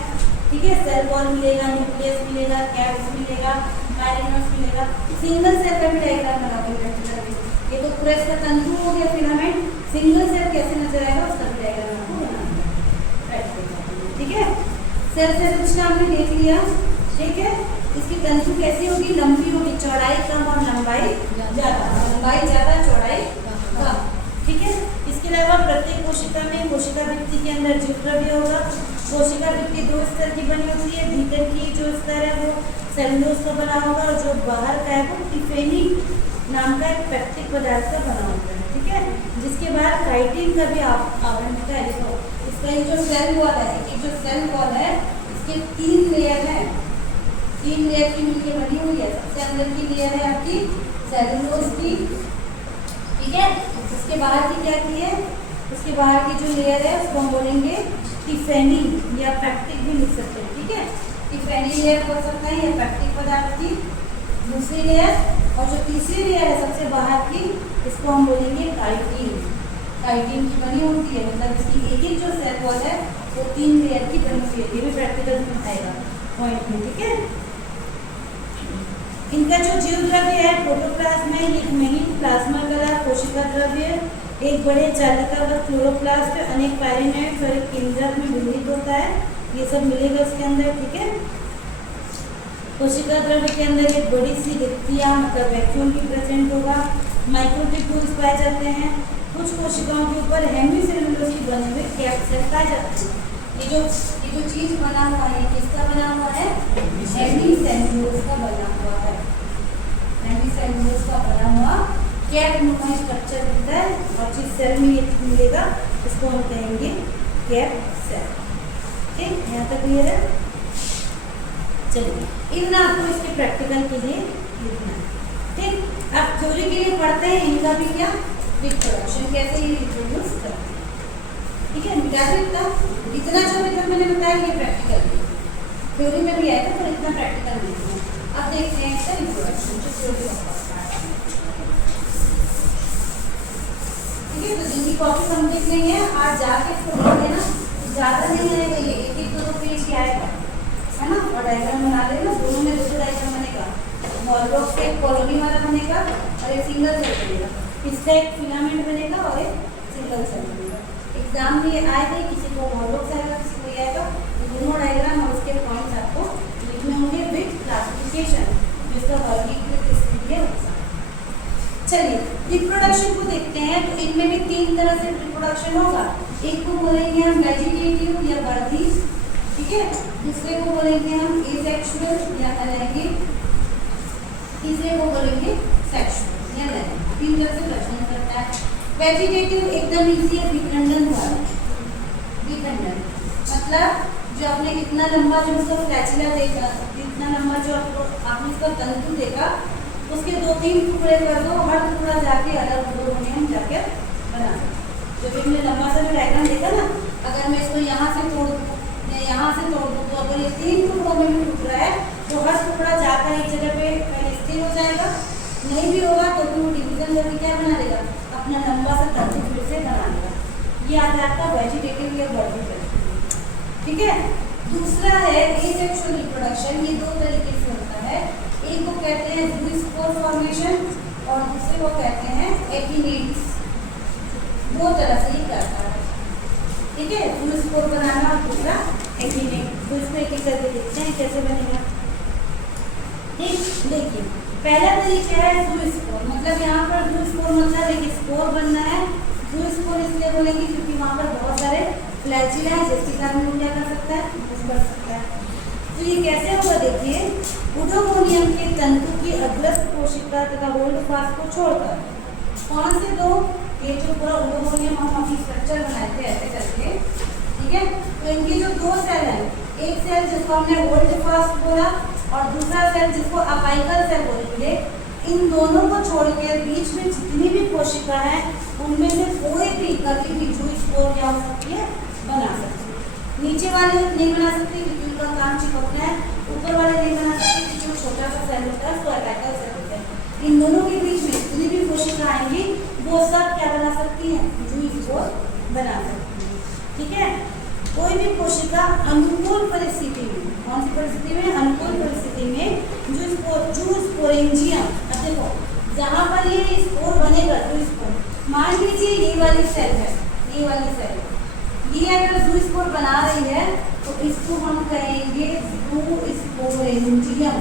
ठीक है, सेल वॉल मिलेगा, न्यूक्लियस मिलेगा, कैप्स मिलेगा, माइलिनोइड्स मिलेगा। सिंगल सेल का भी डायग्राम बना के प्रैक्टिकल में, ये तो पूरा इसका तंतु हो गया फिलामेंट। सिंगल सेल कैसे नजर आएगा उसका भी डायग्राम आपको बनाना है। ठीक है, सेल संरचना हमने देख लिया। ठीक है, इसकी तंतु कैसी होगी, लंबी होगी, चौड़ाई कम और लंबाई ज़्यादा, लंबाई ज़्यादा चौड़ाई कम। ठीक है, इसके अलावा प्रत्येक कोशिका में कोशिका भित्ति के अंदर जीवद्रव्य होगा। कोशिका भित्ति 2 स्तर की बनी होती है। भीतर की जो स्तर है वो सेलुलोज का बना होगा और जो बाहर का है वो टिफेनी नाम का एक पैक्टिक पदार्थ का बना होता है, ठीक है, जिसके बाद काइटिन का भी आवरण होता है। देखो इसका ये जो सेल वॉल है, एक जो सेल वॉल है इसके 3 लेयर है, 3 लेयर की मिलकर बनी हुई है। सबसे अंदर की लेयर है आपकी सेलुलोज की, ठीक है। उसके बाहर की क्या की है, उसके बाहर की जो लेयर है उसको हम बोलेंगे टिफेनी या पैक्टिक भी लिख सकते हैं, ठीक है। टिफेनी लेयर हो सकता है या पैक्टिक पदार्थ की दूसरी लेयर, और जो तीसरी लेयर है सबसे बाहर की, इसको हम बोलेंगे काइटिन। काइटिन की बनी होती है, मतलब इसकी एक जो सेल वॉल है वो 3 लेयर की बनी हुई है। ये भी प्रैक्टिकल में आएगा पॉइंट में, ठीक है। इनका जो जीव द्रव्य है प्रोटोप्लाज्म में, एक मिनी प्लाज्मा कला कोशिका द्रव्य, एक बड़े जालिका व क्लोरोप्लास्ट, अनेक पैरानाइट्स और एक केंद्रक में विलीन होता है। ये सब मिलेगा उसके अंदर, ठीक है। कोशिका द्रव्य के अंदर एक बड़ी सी रिक्तियाँ मतलब वैक्यूम की प्रेजेंट होगा। माइक्रोट्यूब्यूल्स पाए जाते हैं। कुछ कोशिकाओं के ऊपर हेमीसेलुलोज की बने हुए कैप सेल पाए जाते हैं। ये जो चीज बना हुआ है किसका बना हुआ है, हेमीसेलुलोज का बना हुआ है। हेमीसेलुलोज का बना हुआ कैप नुमा स्ट्रक्चर होता है, और जिस सेल में ये मिलेगा इसको हम कहेंगे कैप सेल, ठीक। यहाँ तक क्लियर है। चलिए इतना आपको इसके प्रैक्टिकल के लिए लिखना है, ठीक। अब थ्योरी के लिए पढ़ते हैं इनका भी क्या रिप्रोडक्शन, कैसे ये रिप्रोड्यूस करते हैं, ठीक है। मिटा इतना जो अभी तक मैंने बताया ये प्रैक्टिकल थ्योरी में भी आएगा, तो इतना प्रैक्टिकल नहीं है। अब देखते हैं इसका रिप्रोडक्शन जो थ्योरी का पार्ट है, ठीक है। तो जिनकी कॉपी कंप्लीट नहीं है आज जाके इसको देख लेना, ज़्यादा नहीं आएगा, ये एक 2 पेज की आएगा, है ना। और डायग्राम बना लेना, दोनों में 2 डायग्राम बनेगा, वॉलबॉक्स का एक कॉलोनी वाला बनेगा और एक सिंगल सेल बनेगा, इसका एक फिलामेंट बनेगा और एक सिंगल सेल बनेगा। एग्जाम में आए थे, किसी को वॉलबॉक्स आएगा किसी को ये आएगा, तो दोनों डायग्राम और उसके पॉइंट्स आपको लिखने होंगे विद क्लासिफिकेशन, जिसका वर्गीकृत स्थिति है। चलिए रिप्रोडक्शन को देखते हैं। तो इनमें भी 3 तरह से रिप्रोडक्शन होगा। एक को बोलेंगे हम वेजिटेटिव या वर्धी, ठीक है। दूसरे को बोलेंगे हम एसेक्सुअल या अलैंगिक, तीसरे को बोलेंगे सेक्सुअल या लैंगिक। 3 तरह से प्रश्न करता है। वेजिटेटिव एकदम इजी है, विखंडन द्वारा। विखंडन मतलब जो आपने इतना लंबा जो उसका फ्लैचिला देखा, इतना लंबा जो आपने इसका तंतु देखा, उसके 2-3 टुकड़े कर दो, हर टुकड़ा जाके अलग होने हम जाके बना सकते। जब हमने लंबा सा जो डायग्राम देखा ना, अगर मैं इसको यहाँ से तोड़ दूँ या यहाँ से तोड़ दूँ, तो अगर ये 3 टुकड़ों में भी टुकड़ा है तो हर टुकड़ा जाकर एक जगह पे पहले स्थिर हो जाएगा। नहीं भी होगा तो वो डिवीजन करके क्या बना लेगा, अपना लंबा सा तंतु फिर से बना लेगा। ये आता है आपका वेजिटेटिव या वर्टिकल, ठीक है। दूसरा है एसेक्सुअल रिप्रोडक्शन। ये 2 तरीके से होता है। एक को कहते हैं ज़ूस्पोर फॉर्मेशन और दूसरे को कहते हैं एकिनेट्स। 2 तरह से ये करता है, ठीक है। ज़ूस्पोर बनाना और दूसरा एकिनेट। तो इसको एक एक करके देखते हैं कैसे बनेगा, ठीक। देखिए पहला तरीका है ज़ूस्पोर, मतलब यहाँ पर ज़ूस्पोर मतलब एक स्पोर बनना है। ज़ूस्पोर इसलिए बोलेंगे क्योंकि वहाँ पर बहुत सारे फ्लैचिला है, जिसके कारण वो क्या कर सकता है, बढ़ सकता है। तो ये कैसे होगा, देखिए उडोमोनियम के तंतु की अग्रस्त कोशिका तथा होल्डफास्ट को छोड़कर कौन से 2, ये जो पूरा उडोमोनियम हम अपनी स्ट्रक्चर बनाए थे ऐसे करके, ठीक है। तो इनकी जो 2 सेल है, एक सेल जिसको हमने होल्डफास्ट बोला और दूसरा सेल जिसको अपाइकल सेल बोलेंगे, इन दोनों को छोड़कर बीच में जितनी भी कोशिका है उनमें से कोई भी कभी भी ज़ूस्पोर क्या हो सकती है, बना सकती है। नीचे वाले नहीं बना सकते क्योंकि उनका काम चिपकना है, ऊपर वाले नहीं बना सकते क्योंकि वो छोटा सा सेल होता है, उसको अटैकर सेल होता है। इन दोनों के बीच में जितनी भी कोशिका आएंगी वो सब क्या बना सकती है, ज़ूस्पोर बना सकती है, ठीक है। कोई भी कोशिका अनुकूल परिस्थिति में, कौन सी परिस्थिति में, अनुकूल परिस्थिति में ज़ूस्पोरेंजियम, अब देखो जहाँ पर ये स्पोर बनेगा ज़ूस्पोर, मान लीजिए ये वाली सेल है, ये वाली सेल, ये अगर ज़ूस्पोर बना रही है तो इसको हम कहेंगे ज़ूस्पोरेंजियम,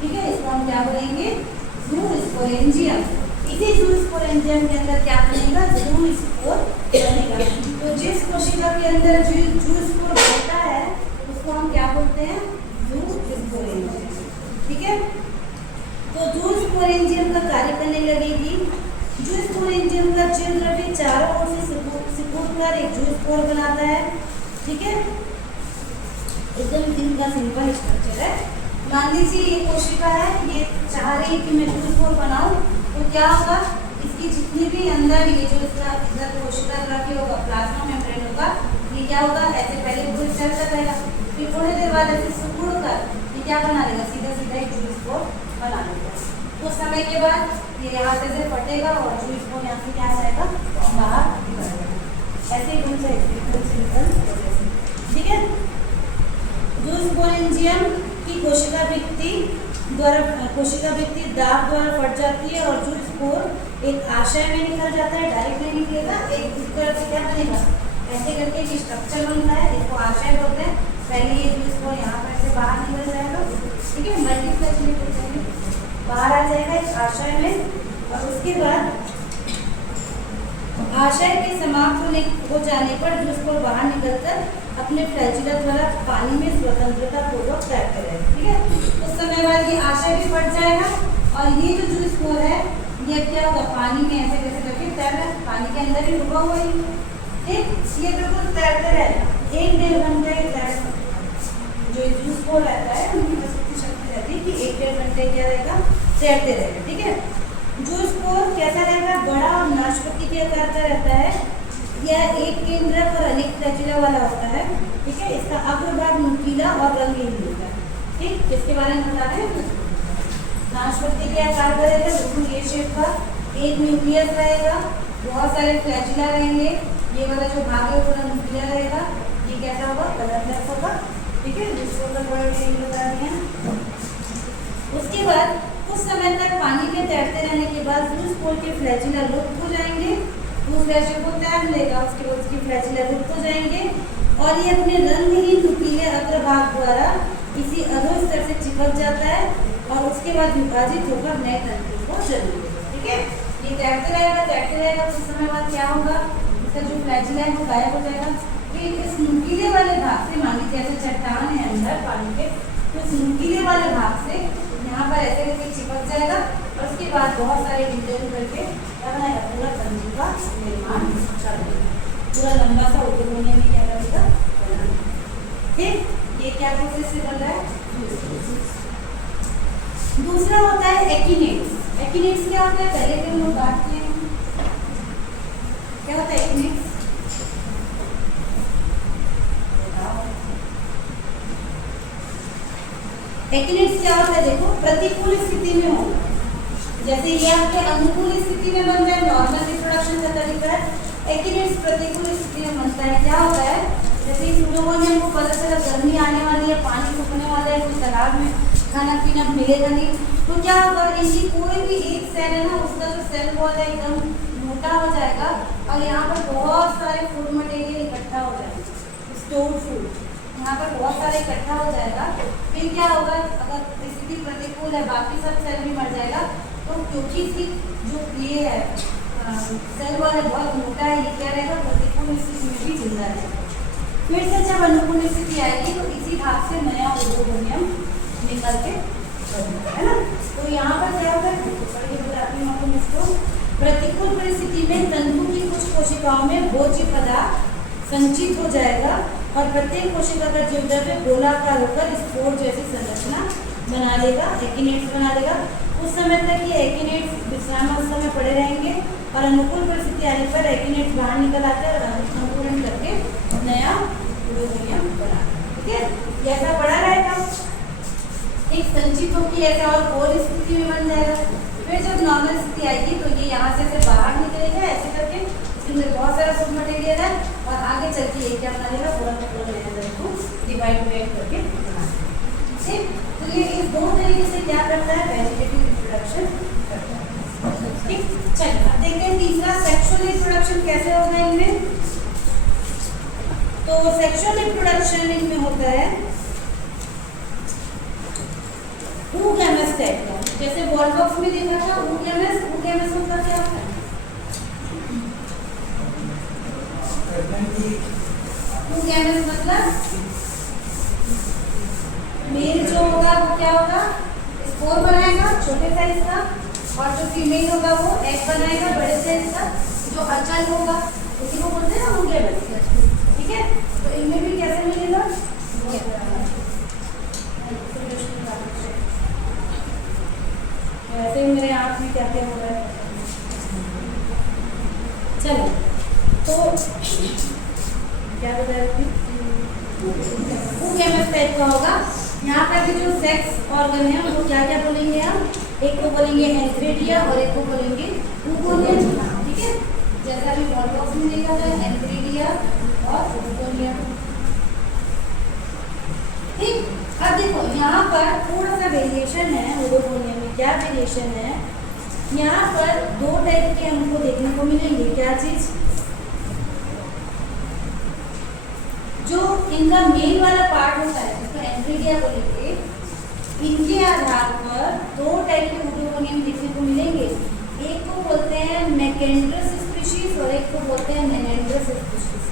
ठीक है। इसको हम क्या बोलेंगे, ज़ूस्पोरेंजियम। इसी ज़ूस्पोरेंजियम के अंदर क्या बनेगा, ज़ूस्पोर बनेगा। तो जिस कोशिका के अंदर ज़ूस्पोर बनता है उसको हम क्या बोलते हैं, ज़ूस्पोरेंजियम, ठीक है। तो जूल स्पोरेंजियम का कार्य करने लगेगी। जूल स्पोरेंजियम का जियोग्राफी चारों ओर से सिकुड़ कर एक जूल स्पोर बनाता है। ठीक है, एकदम इनका सिंपल स्ट्रक्चर है। मान लीजिए ये कोशिका है, ये चाह रही है कि मैं जूल स्पोर बनाऊं, तो क्या होगा, इसकी जितनी भी अंदर ये जो इसका इधर कोशिका ग्राफी होगा, प्लाज्मा मेम्ब्रेन होगा, ये क्या होगा, ऐसे पहले पूरी सेल तक रहेगा, फिर थोड़ी देर बाद ऐसे सिकुड़ कर ये क्या बना लेगा, सीधा सीधा एक जूल स्पोर बना लेगा। कुछ समय के बाद ये यहाँ से फटेगा और जूल स्पोर यहाँ से क्या आ जाएगा, बाहर निकल जाएगा। ऐसे ही घूम जाएगा। ठीक है, जूल स्पोरेंजियम की कोशिका भित्ति दाब द्वारा फट जाती है और जूल स्पोर एक आशय में निकल जाता है, डायरेक्ट नहीं निकलेगा, एक इस तरह से क्या बनेगा, ऐसे करके एक स्ट्रक्चर बनता है, इसको आशय बोलते हैं। पहले ये जूल स्पोर यहाँ पर से बाहर निकल जाएगा, ठीक है, मल्टीप्लेक्स में बाहर आ जाएगा इस आशय में, और उसके बाद आशय के समाप्त हो जाने पर जूल स्पोर बाहर निकलकर अपने फ्लैजिला द्वारा पानी में स्वतंत्रता पूर्वक तैरते रहेगा। ठीक है, उस समय बाद ये आशय भी फट जाएगा और ये जो जूल स्पोर है ये क्या होगा, पानी में ऐसे कैसे करके तैरना, पानी के अंदर ही डूबा हुआ ही। ठीक, ये बिल्कुल तैरते रहेगा, 1-1.5 घंटे तैरना। जो जूल स्पोर रहता है उनकी बस इतनी शक्ति रहती है कि 1-1.5 घंटे क्या रहेगा, तैरते रहेगा। ठीक है, जूल स्पोर कैसा रहेगा, बड़ा और नाशपाती के आकार का रहता है, यह एक केंद्रक और अनेक फ्लैजिला वाला होता है। ठीक है, इसका अग्रभाग नुकीला और रंगीन होता है। ठीक, इसके बारे में बता दें, नाशपाती के आकार का रहेगा, बिल्कुल ये शेप का, एक न्यूक्लियस रहेगा, बहुत सारे फ्लैजिला रहेंगे, ये वाला जो भाग है पूरा नुकीला रहेगा, ये कैसा होगा, कलरलेस होगा। ठीक है, जिसको बता दिया। उसके बाद कुछ समय तक पानी में तैरते रहने के बाद जूल स्पोर के फ्लैजिला लुप्त हो जाएंगे, उस फ्लैजिला को तैर लेगा, उसके बाद उसकी फ्लैजिला लुप्त हो जाएंगे और ये अपने रंगहीन नुकीले अग्रभाग द्वारा किसी अधोस्तर से चिपक जाता है और उसके बाद विभाजित होकर नए तंतु को जन्म देगा। ठीक है, ये तैरते रहेगा, कुछ समय बाद क्या होगा, इसका जो फ्लैजिला है वो गायब हो जाएगा। फिर इस नुकीले वाले भाग से, मान लीजिए जैसे चट्टान है अंदर पानी के, तो इस नुकीले वाले भाग से यहाँ पर ऐसे करके चिपक जाएगा और उसके बाद बहुत सारे डिटेल करके बनाएगा, पूरा तंतु का निर्माण कर देगा, पूरा लंबा सा उपयोग में क्या करेगा, ठीक। ये क्या प्रोसेस से बन रहा है। दूसरा होता है एकिनेट्स। एकिनेट्स क्या होता है, पहले के हम लोग बात किए हैं, क्या होता है एकिनेट्स। एकिनेट्स क्या होता है, देखो प्रतिकूल स्थिति में होगा, जैसे ये आपके अनुकूल स्थिति में बन जाए, नॉर्मल रिप्रोडक्शन का तरीका है। एकिनेट्स प्रतिकूल स्थिति में बनता है, क्या होता है, जैसे इन लोगों ने हमको पता चला गर्मी आने वाली है, पानी सूखने वाला है, तो तालाब में खाना पीना मिलेगा नहीं, तो क्या होगा, इनकी कोई भी एक सेल है ना, उसका जो सेल वॉल है एकदम मोटा हो जाएगा और यहाँ पर बहुत सारे फूड मटेरियल इकट्ठा हो जाएगा, स्टोर्ड फूड यहाँ पर बहुत सारे इकट्ठा हो जाएगा। फिर क्या होगा, अगर स्थिति प्रतिकूल है, बाकी सब सेल भी मर जाएगा, तो क्योंकि इसकी जो ये है सेल वॉल है बहुत मोटा है, ये क्या रहेगा, प्रतिकूल स्थिति में भी जिंदा रहेगा। फिर से जब अनुकूल स्थिति आएगी तो इसी भाग से नया ओडोगोनियम निकल के बनेगा, है ना। तो यहाँ पर क्या होगा, बताती हूँ आपको इसको। प्रतिकूल परिस्थिति में तंतु की कुछ कोशिकाओं में भोज्य पदार्थ संचित हो जाएगा और प्रत्येक कोशिका का जीवद्रव्य गोलाकार होकर स्पोर जैसी संरचना बना लेगा, एकिनेट्स बना लेगा। उस समय तक ये एकिनेट्स विश्रामावस्था में पड़े रहेंगे और अनुकूल परिस्थिति आने पर एकिनेट्स बाहर निकल आते हैं और अंकुरण करके नया ओडोगोनियम बना। ठीक है, ये ऐसा पड़ा रहेगा, एक संचित होगी ऐसा और स्थिति में बन जाएगा। फिर जब नॉर्मल स्थिति आएगी तो ये यहाँ से बाहर निकलेगा ऐसे करके, इसमें बहुत सारा फूड मटेरियल है और आगे चल के ये क्या बना लेगा, पूरा डिवाइड करके बना। ठीक, तो ये इस दो तरीके से क्या करता है, वेजिटेटिव रिप्रोडक्शन करता है। ठीक, चलिए अब देखते हैं तीसरा सेक्सुअल रिप्रोडक्शन कैसे होगा इनमें। तो सेक्सुअल रिप्रोडक्शन इनमें होता है oogamous टाइप का, जैसे बॉल बॉक्स में देखा था oogamous मतलब क्या होता है, oogamous मतलब मेल जो होगा वो क्या होगा, 4 बनाएगा छोटे साइज का, और जो फीमेल होगा वो एग बनाएगा बड़े साइज का, जो अचल होगा उसी को बोलते हैं ना ओगेमेट। ठीक है, तो इनमें भी कैसे मिलेगा? वैसे ही मेरे आँख में क्या क्या हो रहा है। चलो, तो क्या बताया ओगेमेट टाइप का होगा। यहाँ पर भी जो सेक्स ऑर्गन है उनको क्या क्या बोलेंगे हम? एक को बोलेंगे एंथ्रेडिया और एक को बोलेंगे ऊगोनियम। ठीक है, जैसा अभी बॉल बॉक्स में देखा था, एंथ्रेडिया और ऊगोनियम। ठीक, अब देखो यहाँ पर थोड़ा सा वेरिएशन है ऊगोनियम में। क्या वेरिएशन है? यहाँ पर 2 टाइप के हमको देखने को मिलेंगे। क्या चीज? जो इनका मेन वाला पार्ट होता है जिसको एंथ्रेडिया बोलेंगे, इनके आधार पर 2 टाइप के ऊगोनियम देखने को मिलेंगे। एक को बोलते हैं मैकेंड्रस स्पीशीज और एक को बोलते हैं मेनेंड्रस स्पीशीज।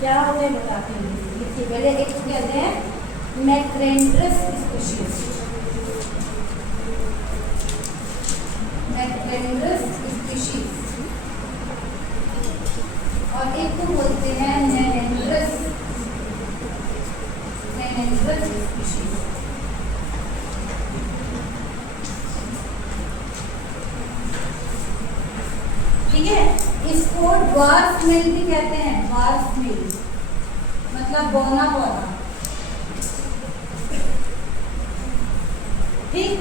क्या होता है बताते हैं। देखिए, पहले एक को कहते हैं मैकेंड्रस स्पीशीज, मैकेंड्रस स्पीशीज, और एक को बोलते हैं मेनेंड्रस स्पीशीज। ठीक है, इसको ड्वार्फ मिल भी कहते हैं। ड्वार्फ मिल मतलब बौना पौधा। ठीक,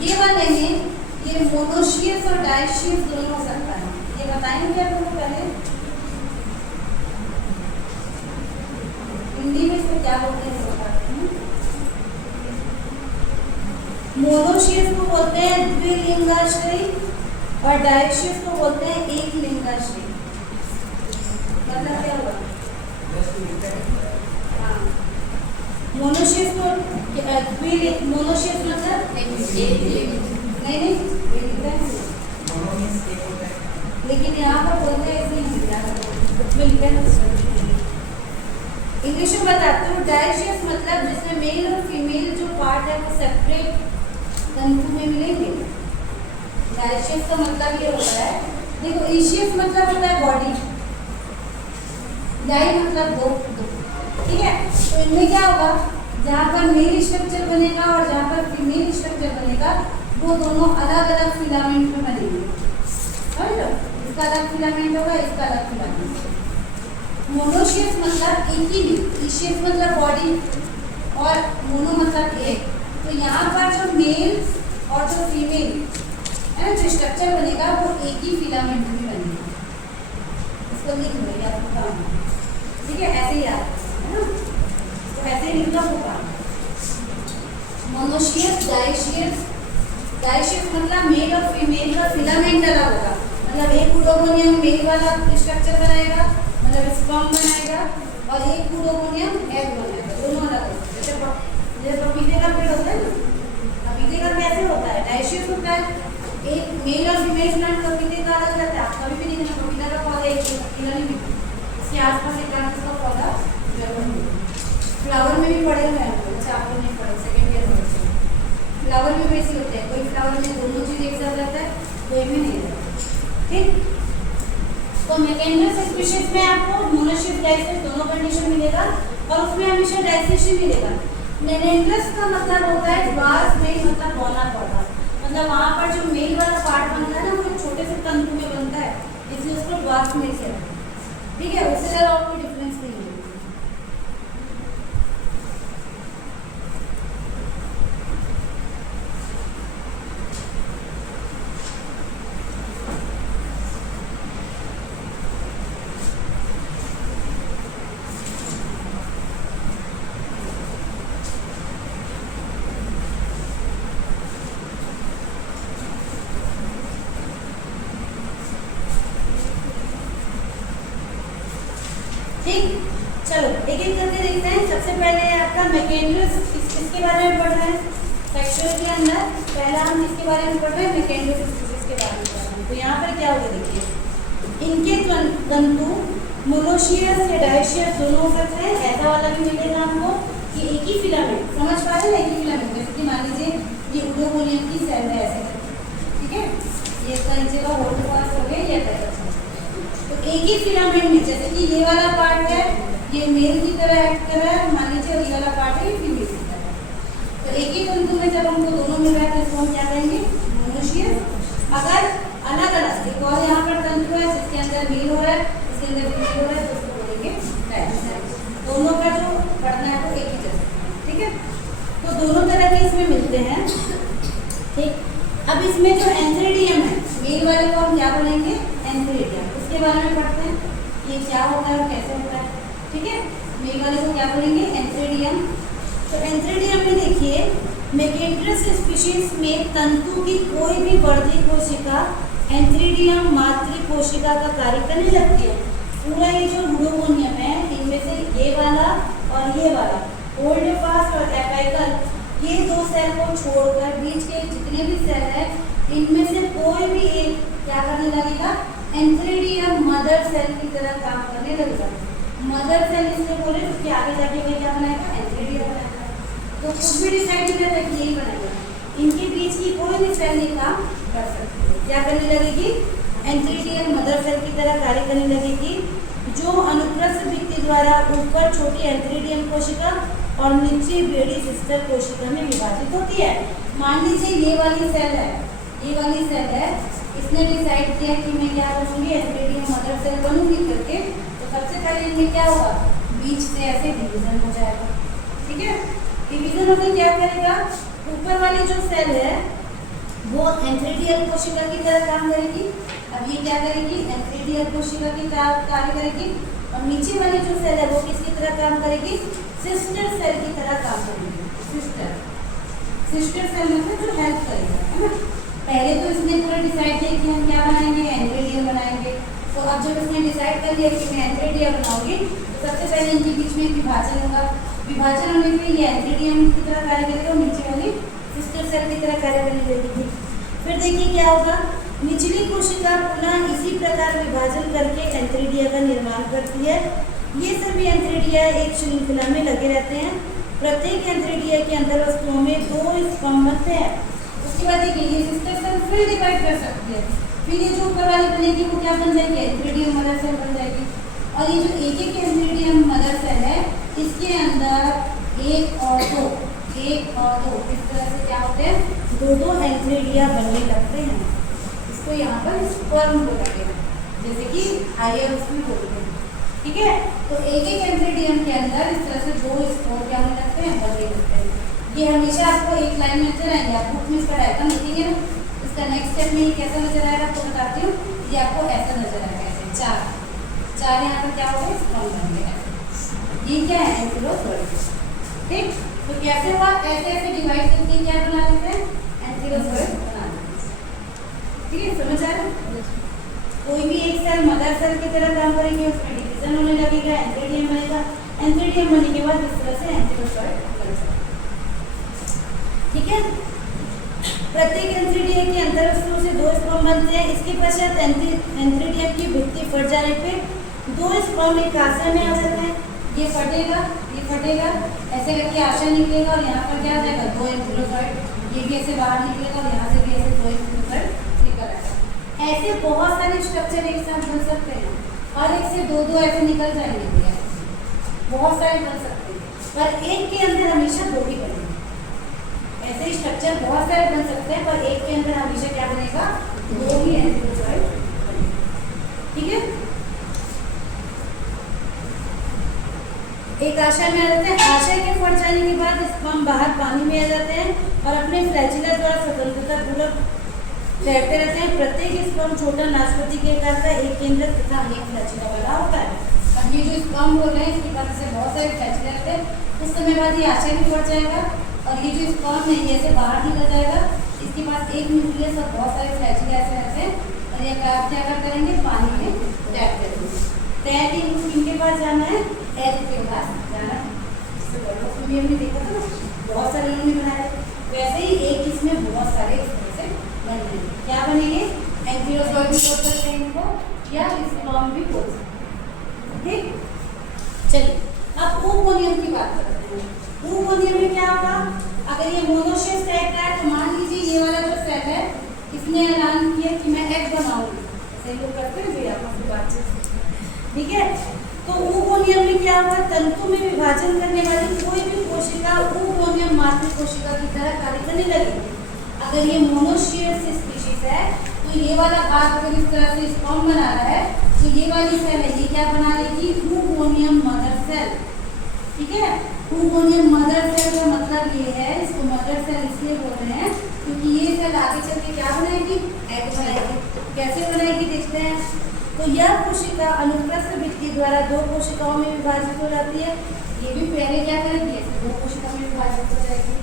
ये बनेंगे, ये मोनोशियस और डायशियस दोनों हो सकता है। ये बताएंगे आप लोगों को पहले हिंदी में इसको क्या बोलते हैं बताते हैं। मोनोशियस को बोलते हैं द्विलिंगाश्रयी और डायशियस को बोलते हैं एक लिंगाश्रयी। मतलब क्या होगा? हाँ, मोनोशियस को मोनोशियस मतलब नहीं, लेकिन यहाँ पर बोलते हैं इंग्लिश में बताती हूँ। डायशियस मतलब जिसमें मेल और फीमेल जो पार्ट है वो सेपरेट तंतु में मिलेंगे। डायशियस का मतलब ये होता है, देखो इशियस मतलब होता है बॉडी, डाई मतलब दो। ठीक है, तो इनमें क्या होगा? जहाँ पर मेल स्ट्रक्चर बनेगा और जहाँ पर फीमेल स्ट्रक्चर बनेगा वो दोनों अलग अलग फिलामेंट में बनेंगे। समझ लो, इसका अलग फिलामेंट होगा, इसका अलग फिलामेंट। मोनोशियस मतलब एक ही, इशियस मतलब बॉडी और मोनो मतलब एक। तो यहाँ पर जो मेल और जो फीमेल है जो स्ट्रक्चर बनेगा वो एक ही फिलामेंट में बनेगा। इसको लिख लो याद होगा। ठीक है, ऐसे ही याद है ना, तो ऐसे ही लिखना होगा। Monoecious, dioecious. डायशियस मतलब मेल और फीमेल का फिलामेंट अलग होगा। मतलब एक ऊगोनियम मेल वाला स्ट्रक्चर बनाएगा, मतलब स्पर्म बनाएगा, और एक ऊगोनियम एग बनाएगा, दोनों अलग होगा। जैसे पपीते का पेड़ होता है ना, पपीते का कैसे होता है? डायशियस होता है, एक मेल और फीमेल प्लांट पपीते का अलग रहता है। आप कभी भी देखना पपीता का पौधा एक अकेला नहीं मिलता, इसके आसपास एक प्लांट का पौधा जरूर मिलेगा। फ्लावर में भी पड़े हुए हैं, अच्छा आपको नहीं पड़े, सेकेंड ईयर में फ्लावर में वैसे होते हैं। कोई फ्लावर में दोनों चीज एक साथ रहता है, कोई में नहीं रहता। ठीक, तो मैकेंड्रस स्पीशीज में आपको मोनोशियस डायशियस दोनों कंडीशन मिलेगा और उसमें हमेशा डायशियस ही मिलेगा। मेनेंड्रस का मतलब होता है ड्वार्फ मेल मतलब बौना पौधा। मतलब वहाँ पर जो मेल वाला पार्ट बनता है ना वो छोटे से तंतु में बनता है, इसलिए उसको ड्वार्फ मेल कहते हैं। ठीक है, उससे ज़्यादा और कोई डिफरेंस नहीं है। ठीक, चलो एक एक करके देखते हैं। सबसे पहले आपका मैकेंड्रस, इसके बारे में पढ़ रहे हैं सेक्सुअल के अंदर। पहला हम इसके बारे में पढ़ रहे हैं मैकेंड्रस स्पीशीज के बारे में पढ़ रहे हैं। तो यहाँ पर क्या होगा देखिए, इनके तंतु मोनोशियस या डायशियस दोनों हो सकते हैं। ऐसा वाला भी मिलेगा आपको कि एक ही फिलामेंट, समझ पा रहे हैं, एक ही फिलामेंट। जैसे कि मान लीजिए ये उडोगोनियम की सेल है ऐसे करके, ठीक है। ये इसका नीचे का होल्ड पास हो गया, ये अटैच है। तो एक ही फिलामेंट में, जैसे कि ये वाला पार्ट है, ये मेल की तरह एक्ट कर रहा है, मान लीजिए ये वाला पार्ट है, ये फीमेल की तरह है। तो एक ही तंतु में जब हमको दोनों मिल रहा है तो इसको हम क्या कहेंगे, मोनोशियस। अगर अलग अलग एक और यहाँ पर तंतु है जिसके अंदर मेल हो रहा है, इसके अंदर फीमेल हो रहा है, तो उसको बोलेंगे डायस्टेरिक। दोनों का जो पढ़ना है वो एक ही जैसा, ठीक है। तो दोनों तरह के इसमें मिलते हैं, ठीक। अब इसमें जो एंथ्रेडियम है, मेल वाले को हम क्या बोलेंगे, एंथ्रेडियम। उसके बारे में पढ़ते हैं, ये क्या होता है और कैसे होता है, ठीक है। मेल वाले को क्या बोलेंगे, एंथ्रेडियम। तो एंथ्रेडियम में देखिए, मेकेट्रस स्पीशीज में तंतु की कोई भी वर्धी कोशिका एंथ्रेडियम मातृ कोशिका का कार्य करने लगती है। पूरा ये जो उडोगोनियम है, इनमें से ये वाला और ये वाला होल्ड फास्ट और एपेकल, ये दो सेल को छोड़कर बीच के जितने भी सेल है, इनमें से कोई भी एक क्या करने लगेगा, एंथ्रेडियम मदर सेल की तरह काम करने लगेगा। मदर सेल इसलिए बोले क्योंकि आगे जाके वही क्या बनाएगा, एंथ्रेडियम बनाएगा। तो कुछ भी डिसाइड नहीं रहता कि यही बनाएगा। इनके बीच की कोई भी सेल नहीं काम कर सकती है, क्या करने लगेगी, एंथ्रेडियम मदर सेल की तरह कार्य करने लगेगी, जो अनुप्रस्थ भित्ति द्वारा ऊपर छोटी एंथ्रेडियम कोशिका और नीचे बेड़ी सिस्टर कोशिका में विभाजित होती है। मान लीजिए ये वाली सेल है, ये वाली सेल है, इसने डिसाइड किया कि मैं क्या करूँगी, एंथ्रेडियम मदर सेल बनूंगी करके। तो सबसे पहले इनमें क्या होगा, बीच से ऐसे डिवीजन हो जाएगा, ठीक है। डिवीजन होकर क्या करेगा, ऊपर वाली जो सेल है वो एंथ्रेडियल कोशिका की तरह काम करेगी। अब ये क्या करेगी, एंथ्रेडियल कोशिका की तरह कार्य करेगी। और नीचे वाली जो सेल है वो किसकी तरह काम करेगी, सिस्टर सेल की तरह काम करेगी। सिस्टर सेल मतलब जो हेल्प करेगा, है ना। पहले तो इसने पूरा डिसाइड किया कि हम क्या बनाएंगे, एंथ्रेडियल बनाएंगे। तो अब जब इसने डिसाइड कर लिया कि मैं एंथ्रेडियल बनाऊंगी, तो सबसे पहले इनके बीच में विभाजन होगा। विभाजन होने पे ये एंथ्रेडियम की तरह कार्य करेगा और नीचे वाली सिस्टर सेल की तरह कार्य करने लगेगी। फिर देखिए क्या होगा, निचली कोशिका पुनः इसी प्रकार विभाजन करके एंथ्रेडिया का निर्माण करती है। ये सभी एंथ्रेडिया एक श्रृंखला में लगे रहते हैं। प्रत्येक एंथ्रेडिया के अंदर वस्तुओं में 2 स्तंभ बनते हैं। उसके बाद देखिए ये सिस्टर सेल फिर डिवाइड कर सकती है। फिर ये जो ऊपर वाली बनेगी वो क्या बन जाएगी, एंथ्रेडियम मदर सेल बन जाएगी। और ये जो एक एंथ्रेडियम मदर सेल है, इसके अंदर एक और दो इस तरह से क्या होते हैं, 2 एंथ्रेडिया बनने लगते हैं। इसको यहाँ पर स्पर्म बोलते हैं, जैसे कि हायर उसमें बोलते हैं, ठीक है। तो एक एंथ्रेडियम के अंदर इस तरह से 2 स्पोर क्या होने लगते हैं, बनने लगते हैं। ये हमेशा आपको एक लाइन में नजर आएंगे, आप बुक में इसका डायग्राम लिखेंगे ना, इसका नेक्स्ट स्टेप में ये कैसा नजर आएगा आपको बताती हूँ। ये आपको ऐसा नजर आएगा, ऐसे 4 यहाँ पर क्या होगा, स्पर्म बन गया। ये क्या है, एंथिलोजोइड, ठीक। तो कैसे हुआ, ऐसे ऐसे डिवाइड करके क्या बना लेते हैं, एंथिलोजोइड बना लेते हैं, ठीक है। समझ आ रहा है। कोई भी एक सेल मदर सेल की तरह काम करेगी, उसमें डिवीजन होने लगेगा, एंथ्रेडियम बनेगा। एंथ्रेडियम बनने के बाद इस तरह से एंथिलोजोइड बन जाएगा, ठीक है। प्रत्येक एंथ्रेडिया के अंदर वस्तुओं से 2 स्पर्म बनते हैं। इसके पश्चात एंथ्रेडियम की भित्ति फट जाने पे 2 स्पर्म एक आशा में आ जाते हैं। ये फटेगा, ऐसे करके आशा निकलेगा और यहाँ पर क्या आ जाएगा, 2 एंथिलोजोइड। ये भी ऐसे बाहर निकलेगा और यहाँ से भी ऐसे 2 एंथिलोजोइड निकल आएगा। ऐसे बहुत सारे स्ट्रक्चर एक साथ बन सकते हैं, और एक से 2 ऐसे निकल जाएंगे, बहुत सारे बन सकते हैं, पर एक के अंदर हमेशा 2 ही बनेंगे। ऐसे स्ट्रक्चर बहुत सारे बन सकते हैं, पर एक के अंदर हमेशा क्या बनेगा, 2 ही एंथिलोजोइड बनेगा, ठीक है। एक आशा में आ जाते हैं। आशा के फट जाने के बाद स्पर्म बाहर पानी में आ जाते हैं और अपने फ्लैजिला द्वारा स्वतंत्रता पूर्वक तैरते रहते हैं। प्रत्येक स्पर्म छोटा नाशपाती के आकार का एक केंद्र तथा अनेक फ्लैजिला वाला होता है। अब ये जो स्पर्म बोल रहे हैं, इसके पास से बहुत सारे फ्लैजिला रहते हैं। कुछ समय बाद ये आशा भी फट जाएगा और ये जो स्पर्म है ये ऐसे बाहर निकल जाएगा। इसके पास एक न्यूक्लियस और बहुत सारे फ्लैजिला ऐसे रहते हैं और ये क्या करेंगे, पानी में तैर देंगे। तैर के इनके पास जाना है, एग के पास जाना है। इससे हमने देखा था ना, बहुत सारे उन्होंने बनाए। वैसे ही एक इसमें बहुत सारे इस तरह से बन जाएंगे। क्या बनेंगे, एंथिलोजोइड भी बोल सकते हैं इनको, या स्पर्म भी बोल सकते हैं, ठीक। चलिए अब ओवोनियम की बात करते हैं। ओवोनियम में क्या होगा, अगर ये मोनोशियस टाइप का है तो मान लीजिए ये वाला जो सेल है इसने ऐलान किया कि मैं एग बनाऊंगी, ऐसे लोग करते हैं भैया आपस में बातचीत, ठीक है। तो oogonia में क्या हुआ, तंतु में विभाजन करने वाली कोई भी कोशिका oogonia मातृ कोशिका की तरह कार्य करने लगी। अगर ये मोनोशियस स्पीशीज है तो ये वाला भाग अगर इस तरह से स्पर्म बना रहा है तो ये वाली सेल है ये क्या बना लेगी, oogonia मदर सेल, ठीक है। oogonia मदर सेल का मतलब ये है, इसको मदर सेल इसलिए बोल रहे हैं क्योंकि ये सेल आगे चल के क्या बनाएगी, एग बनाएगी। कैसे बनाएगी देखते हैं। तो यह कोशिका अनुप्रस्थ भित्ति द्वारा दो कोशिकाओं में विभाजित हो जाती है। ये भी पहले क्या करेगी, दो कोशिका में विभाजित हो जाएगी,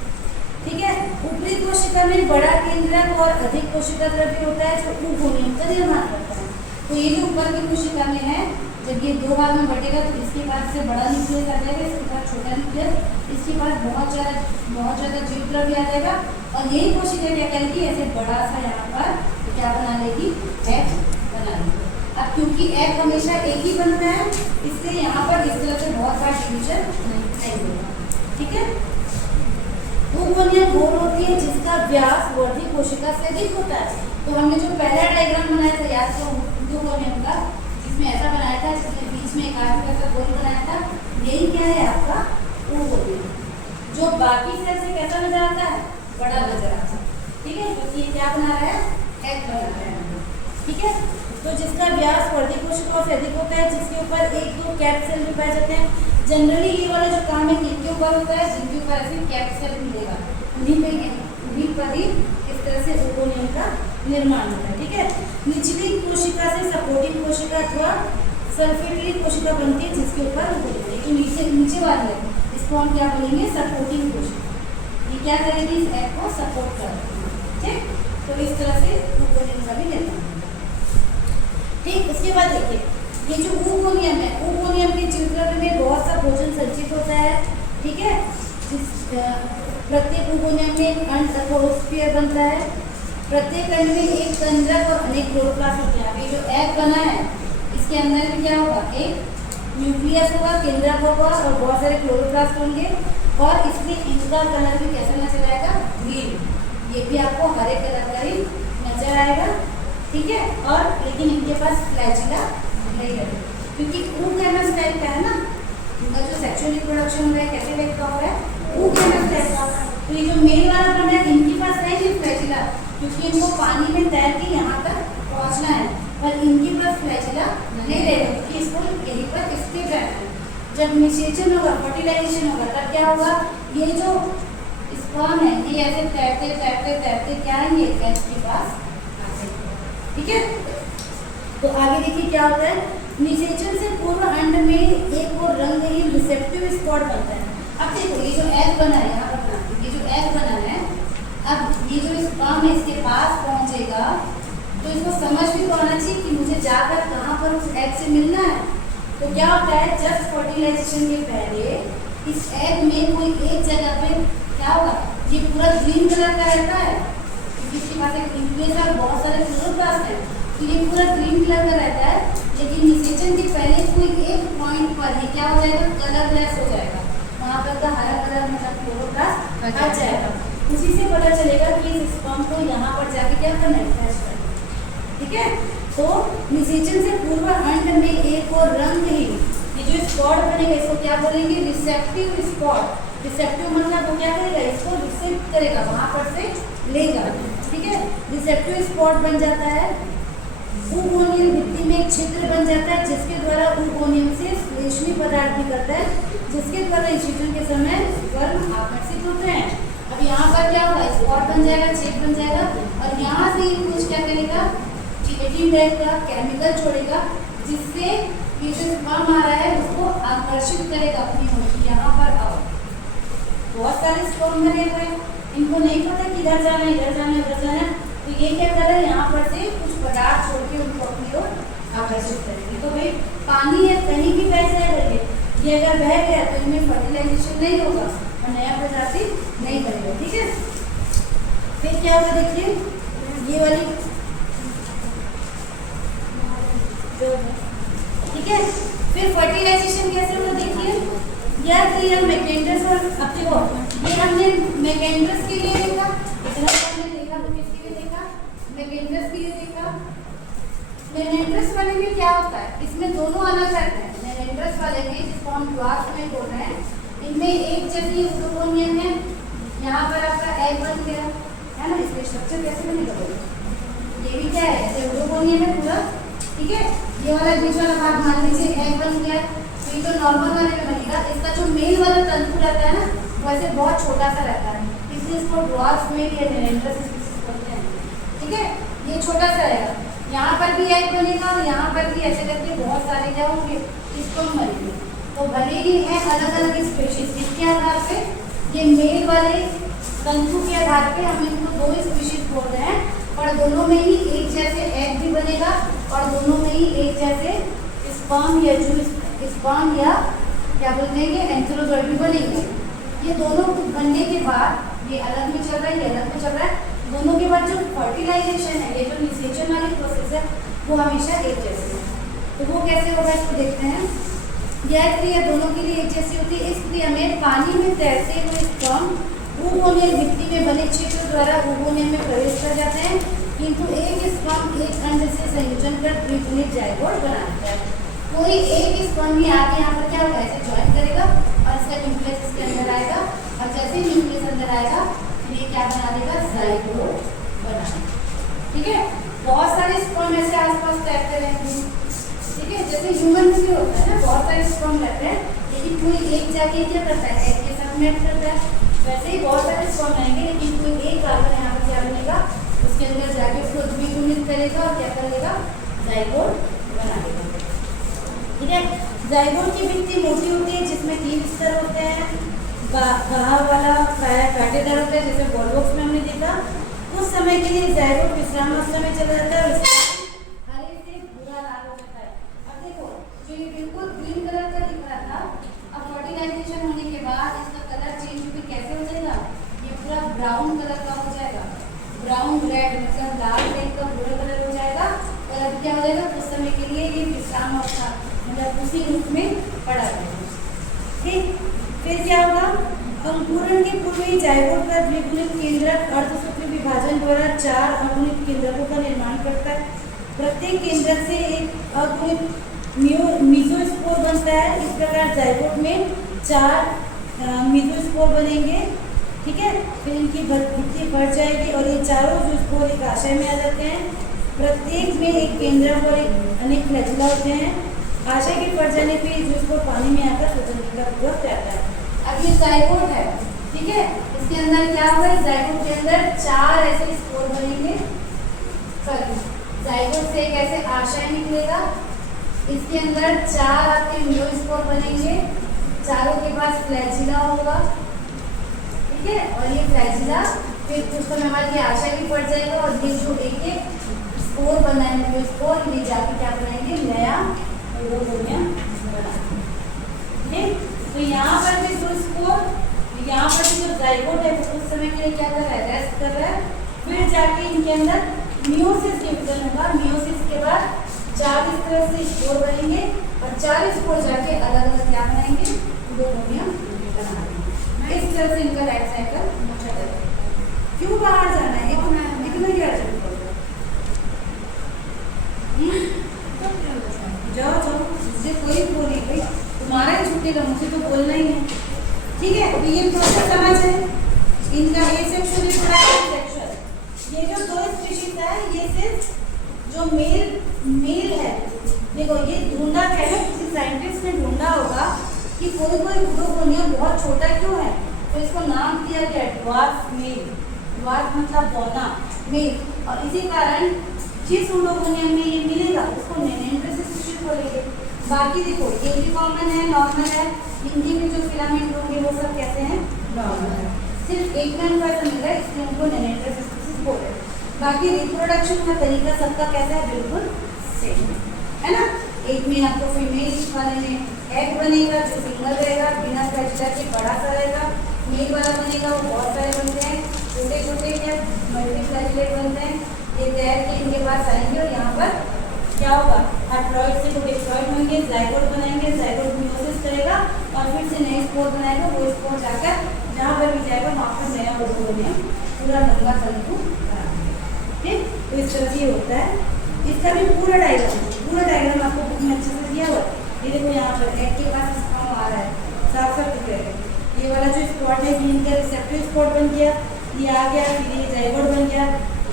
ठीक है। ऊपरी कोशिका में बड़ा केंद्रक और अधिक कोशिका द्रव्य होता है जो oogonia का निर्माण करता है। तो ये जो ऊपर की कोशिका में है, जब ये दो भाग में बटेगा तो इसके पास से बड़ा न्यूक्लियस आ जाएगा, इसके पास छोटा न्यूक्लियस, इसके पास बहुत ज़्यादा जीव द्रव्य आ जाएगा और यही कोशिका क्या करेगी, ऐसे बड़ा सा यहाँ पर क्या बना लेगी, एग बना लेगी। अब क्योंकि एग हमेशा एक ही बनता है इसलिए यहाँ पर इस तरह से बहुत सारा डिवीजन नहीं होगा, ठीक है। oogonia गोल होती है जिसका व्यास वर्धी कोशिका से अधिक होता है। तो हमने जो पहला डायग्राम बनाया था याद करो oogonia का, जिसमें ऐसा बनाया था, जिसमें बीच में एक आठ का गोल बनाया था, यही क्या है आपका oogonia, जो बाकी सेल से कैसा नजर आता है, बड़ा नजर आता है, ठीक है। तो ये क्या बना रहा है, एग बना रहा है, ठीक है। तो जिसका व्यास वर्धी कोशिकाओं से अधिक होता है, जिसके ऊपर एक दो कैप सेल भी पाए जाते हैं। जनरली ये वाला जो काम है किसके ऊपर होता है, जिनके ऊपर ऐसे कैप सेल मिलेगा उन्हीं पर ही इस तरह से oogonia का निर्माण होता है, ठीक है। निचली कोशिका से सपोर्टिंग कोशिका अथवा सल्फेटरी कोशिका बनती है जिसके ऊपर oogonia, तो नीचे वाली है इसको हम क्या बोलेंगे, सपोर्टिंग कोशिका। ये क्या करेगी, इस एग को सपोर्ट करेगी, ठीक। तो इस तरह से oogonia का भी निर्माण, ठीक। उसके बाद देखिए ये जो oogonia है, oogonia के जीवद्रव्य में बहुत सा भोजन संचित होता है, ठीक है। प्रत्येक oogonia में एक अंड अथवा स्फीयर बनता है। प्रत्येक अंड में एक केंद्रक और अनेक क्लोरोप्लास्ट होते हैं। अभी जो एग बना है इसके अंदर में क्या होगा, एक न्यूक्लियस होगा, केंद्रक होगा और बहुत सारे क्लोरोप्लास्ट होंगे और इसलिए इनका कलर भी कैसा नजर आएगा, ग्रीन। ये भी आपको हरे कलर का ही नजर आएगा, ठीक है। और लेकिन इनके पास फ्लैजिला नहीं है क्योंकि oogamous टाइप का है ना, इनका जो सेक्सुअल रिप्रोडक्शन हो रहा है कैसे टाइप का हो रहा है, oogamous टाइप का। तो ये जो मेल वाला बन रहा है इनके पास रहेगी फ्लैजिला क्योंकि इनको पानी में तैर के यहाँ तक पहुँचना है, पर इनके पास फ्लैजिला नहीं रहेगा क्योंकि इसको यहीं पर स्थिर रहना है। जब निषेचन होगा, फर्टिलाइजेशन होगा, तब क्या होगा, ये जो स्पर्म है ये ऐसे तैरते तैरते तैरते क्या आएंगे, एग के पास, ठीक है। तो आगे देखिए क्या होता है, निषेचन से पूर्व अंड में एक और रंगहीन रिसेप्टिव स्पॉट बनता है। अब देखो ये जो एग बना है, यहाँ पर ये जो एग बना है, अब ये जो स्पर्म है इसके पास पहुंचेगा तो इसको समझ भी तो आना चाहिए कि मुझे जाकर कहाँ पर उस एग से मिलना है। तो क्या होता है, जस्ट फर्टिलाइजेशन के पहले इस एग में कोई एक जगह पे क्या होगा, ये पूरा ग्रीन कलर का रहता है क्योंकि इसके पास एक न्यूक्लियस और बहुत सारे क्लोरोप्लास्ट है, तो ये पूरा ग्रीन कलर का रहता है। लेकिन निषेचन के पहले कोई एक पॉइंट पर ही क्या हो जाएगा, कलरलेस हो जाएगा, वहाँ पर का हरा कलर मतलब क्लोरोप्लास्ट हट जाएगा। उसी से पता चलेगा कि इस स्पर्म को यहाँ पर जाके क्या करना है, ठीक है। तो निषेचन से पूर्व अंड में एक और रंगहीन ये जो स्पॉट बनेगा इसको क्या बोलेंगे, रिसेप्टिव स्पॉट। रिसेप्टिव मतलब वो क्या करेगा, इसको रिसेप्ट करेगा, वहाँ पर से लेगा, ठीक है। रिसेप्टिव स्पॉट बन जाता है। oogonia भित्ति में एक छिद्र बन जाता है जिसके द्वारा oogonia से रेशमी पदार्थ निकलता है, जिसके द्वारा निषेचन के समय स्पर्म आकर्षित होते हैं। अब यहाँ पर क्या होगा, स्पॉट बन जाएगा, छेद बन जाएगा और यहाँ से कुछ क्या करेगा, चिलेटिन टाइप का केमिकल छोड़ेगा जिससे ये जो स्पर्म आ रहा है उसको आकर्षित करेगा अपनी ओर, यहाँ पर आओ। बहुत सारे स्पर्म बने हुए हैं, इनको नहीं पता कि इधर जाना है, इधर जाना है, इधर जाना है, तो ये क्या कर रहा है, यहाँ पर से कुछ पदार्थ छोड़ के उनको अपनी ओर आकर्षित करेंगे। तो भाई पानी है कहीं भी बह जाएगा, ये अगर बह गया तो इनमें फर्टिलाइजेशन नहीं होगा और नया प्रजाति नहीं बनेगा, ठीक है। फिर क्या होगा देखिए, ये वाली ठीक है। फिर फर्टिलाइजेशन कैसे होगा देखिए, यह क्रिया मैकेंडस और अब देखो ये हमने मैकेंड्रस के लिए देखा, इतना हमने देखा तो किसके लिए देखा, मैकेंड्रस के लिए देखा। मेनेंड्रस वाले में क्या होता है, इसमें दोनों अलग रहते हैं। मेनेंड्रस वाले में जिसको हम ड्वार्फ में बोल रहे हैं, इनमें एक जैसी यूडोकोनियन है, यहाँ पर आपका एग बन गया है ना। इसमें स्ट्रक्चर कैसे बनेगा, ये भी क्या है, ऐसे यूडोकोनियन है पूरा, ठीक है। ये वाला बीच वाला भाग मान लीजिए एग बन गया, तो ये तो नॉर्मल वाले में बनेगा। इसका जो मेल वाला तंतु रहता है ना, वैसे बहुत छोटा सा रहता है, इसलिए इसको ड्वार्फ में भी मेनेंड्रस स्पीशीज बोलते हैं, ठीक है। ये छोटा सा रहेगा, यहाँ पर भी एग बनेगा और यहाँ पर भी ऐसे करके बहुत सारे क्या होंगे, स्पर्म बनेंगे। तो भले ही है अलग अलग स्पीशीज, इसके आधार पे ये मेल वाले तंतु के आधार पे हम इनको दो स्पीशीज बोल रहे हैं, और दोनों में ही एक जैसे एग भी बनेगा और दोनों में ही एक जैसे स्पर्म या जो स्पर्म या क्या बोलते हैं एंथेरोजोइड भी बनेंगे। ये दोनों बनने के बाद ये अलग में चल रहा है, ये अलग में चल रहा है, दोनों के बाद जो फर्टिलाइजेशन है, ये जो निषेचन वाली प्रोसेस है, वो हमेशा एक जैसी है। तो वो कैसे होगा इसको देखते हैं। यह क्रिया दोनों के लिए एक जैसी होती है। इस क्रिया में पानी में तैरते हुए स्पर्म ओवोनियल मिट्टी में बने छिद्र द्वारा ओवोनियल में प्रवेश कर जाते हैं, किंतु एक स्पर्म एक अंड से संयोजन कर द्विगुणित जायगोट बनाता है। कोई एक स्पर्म ही आके यहाँ पर क्या होगा, ऐसे ज्वाइन करेगा और इसका न्यूक्लियस इसके अंदर आएगा, और जैसे न्यूक्लियस अंदर आएगा फिर ये क्या बना देगा, जायगोट बना देगा, ठीक है। बहुत सारे स्पर्म ऐसे आसपास तैरते रहेंगे, ठीक है। जैसे ह्यूमन में भी होता है ना, बहुत सारे स्पर्म रहते हैं, लेकिन कोई एक जाके क्या करता है, एग के साथ मैच करता है। वैसे ही बहुत सारे स्पर्म आएंगे, लेकिन कोई एक कार्बन यहाँ पर क्या बनेगा, उसके अंदर जाके उसको द्विगुणित करेगा और क्या करेगा, जायगोट बना देगा, ठीक है। जायगोट की भित्ति मोटी होती है, जिसमें 3 स्तर होते हैं। बाहर वाला कांटेदार होता है, जैसे वॉलवॉक्स में हमने देखा। कुछ समय के लिए जायगोट विश्राम अवस्था में चला जाता है और हरे से भूरा लाल हो जाता है। अब देखो, जो ये बिल्कुल ग्रीन कलर का दिख रहा था, अब फर्टिलाइजेशन होने के बाद इसका कलर चेंज भी कैसे हो जाएगा, ये पूरा ब्राउन कलर का हो जाएगा, ब्राउन रेड, मतलब लाल रेड का भूरा कलर हो जाएगा। और अब क्या हो जाएगा, कुछ समय के लिए ये विश्राम अवस्था, मतलब उसी रूप में पड़ा रहेगा, ठीक। फिर क्या होगा, अंकुरण के पूर्व ही जायगोट का द्विगुणित केंद्रक अर्धसूत्री विभाजन द्वारा 4 अगुणित केंद्रकों का निर्माण करता है। प्रत्येक केंद्रक से एक अगुणित मीजोस्पोर बनता है। इस प्रकार जायगोट में 4 मीजोस्पोर बनेंगे, ठीक है। फिर इनकी भित्ति बढ़ जाएगी और ये चारों जो स्पोर एक आशय में आ जाते हैं। प्रत्येक में एक केंद्रक और एक अनेक फ्लैजुला होते हैं। आशय के बढ़ जाने पर जो स्पोर पानी में आकर स्वतंत्रता जाता है। अब ये जायगोट है, ठीक है। इसके अंदर क्या होगा, जायगोट के अंदर 4 ऐसे स्पोर बनेंगे। जायगोट से एक ऐसे आशय निकलेगा, इसके अंदर 4 आपके मियोस्पोर बनेंगे, चारों के पास फ्लैजिला होगा, ठीक है। और ये फ्लैजिला फिर कुछ समय बाद ये आशय भी पड़ जाएगा, और ये जो एक एक स्पोर बना है मियोस्पोर, ये जाके क्या बनाएंगे, नया यूडोकोनियन बनाएंगे, ठीक। तो यहाँ पर भी जो स्पोर, यहाँ पर भी जो जायगोट है वो कुछ समय के लिए क्या कर रहा है, रेस्ट कर रहा है। फिर जाके इनके अंदर मियोसिस डिवीजन होगा। मियोसिस के बाद 4 इस तरह से स्पोर बनेंगे और 4 स्पोर जाके अलग अलग क्या बनाएंगे, यूडोकोनियन बनाएंगे। इस तरह से इनका लाइफ साइकिल चल रहा है। क्यों बाहर जाना है, इतना क्या जाओ जाओ, मुझे कोई बोली भाई, तुम्हारा ही छुट्टी, मुझे तो बोलना ही है, ठीक है। तो ये प्रोसेस समझ है इनका, ए सेक्शुअल सेक्शुअल। ये जो 2 स्पीशीज है, ये सिर्फ जो मेल है, देखो ये ढूंढा क्या है, किसी साइंटिस्ट ने ढूंढा होगा कि कोई यूडोकोनियन बहुत छोटा क्यों है, तो इसको नाम दिया गया ड्वार्फ मेल। ड्वार्फ मतलब बौना मेल, और इसी कारण जिस यूडोकोनियन में ये मिलेगा उसको मेनेंड्रस स्पीशीज बोलेंगे। बाकी देखो ये भी कॉमन है, नॉर्मल है, इनके भी जो फिलामेंट होंगे वो सब कैसे हैं, नॉर्मल है। सिर्फ एक में उनका ऐसा मिला है, इसलिए उनको मेनेंड्रस स्पीशीज बोल रहे हैं। बाकी रिप्रोडक्शन का तरीका सबका कैसा है, बिल्कुल सेम है ना। एक में आपको फीमेल वाले में एग बनेगा जो सिंगल रहेगा, बिना फ्लैजिला के बड़ा सा रहेगा। मेल वाला बनेगा वो बहुत सारे बनते हैं, छोटे छोटे या मल्टीफ्लैजिलेट बनते हैं। ये तैर के इनके पास आएंगे और यहाँ पर क्या होगा, हैप्लॉइड से वो डिप्लॉइड होंगे, जायगोट बनाएंगे, जायगोट मियोसिस करेगा और फिर से नए स्पोर बनाएगा, वो स्पोर जाकर जहाँ पर भी जाएगा वहाँ पर नया लोगो बने, पूरा लंबा तंतु बनाना। ठीक, तो इस तरह से ये होता है। इसका भी पूरा डायग्राम आपको बुक में अच्छे से दिया हुआ है। ये देखो यहाँ पर एक के पास स्पर्म आ रहा है, साफ साफ दिख रहा है। ये वाला जो स्पॉट है ये इनका रिसेप्टिव स्पॉट बन गया, ये आ गया, फिर ये जाइगोट बन गया।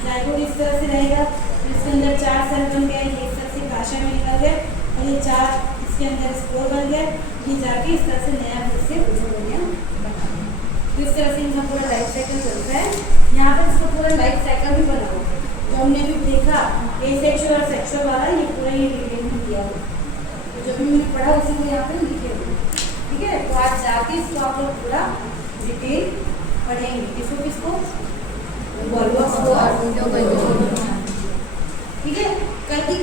जाइगोट इस तरह से रहेगा, फिर इसके अंदर 4 सेल बन गए, ये इस तरह से काशा में निकल गए, और ये 4 इसके अंदर स्पोर बन गए। ये जाके इस तरह से नया फिर से उद्योगोनिया बना। तो इस तरह से इनका पूरा लाइफ साइकिल चलता है। यहाँ पर इसका पूरा लाइफ साइकिल भी बना हुआ है, जो हमने भी देखा एसेक्सुअल और सेक्सुअल वाला, ये पूरा ये डिटेल में दिया हुआ है। तो जो भी मैंने पढ़ा उसी को यहाँ पर लिखे हुए। ठीक है, तो आज जाके इसको आप लोग पूरा डिटेल पढ़ेंगे, किसको ठीक है। कल की